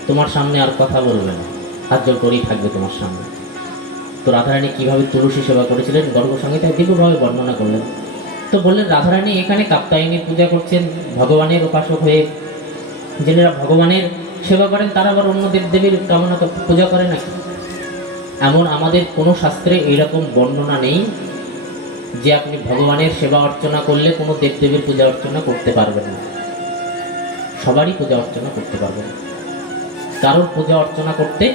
তোমার সামনে আর কথা বলবে না, হাত জোর করেই থাকবে তোমার সামনে। তো রাধারানী কিভাবে তুলসী সেবা করেছিলেন গর্ভসংহিতায় দীর্ঘভাবে বর্ণনা করলেন। তো বললেন, রাধারানী এখানে কাত্যায়নীর পূজা করছেন, ভগবানের উপাসক হয়ে, যারা ভগবানের সেবা করেন তারা আবার অন্য দেবদেবীর কামনা পূজা করে নাকি? এমন আমাদের কোনো শাস্ত্রে এইরকম বর্ণনা নেই যে আপনি ভগবানের সেবা অর্চনা করলে কোনো দেবদেবীর পূজা অর্চনা করতে পারবেন না। সবারই পূজা অর্চনা করতে পারবেন, কারোর পূজা অর্চনা করতে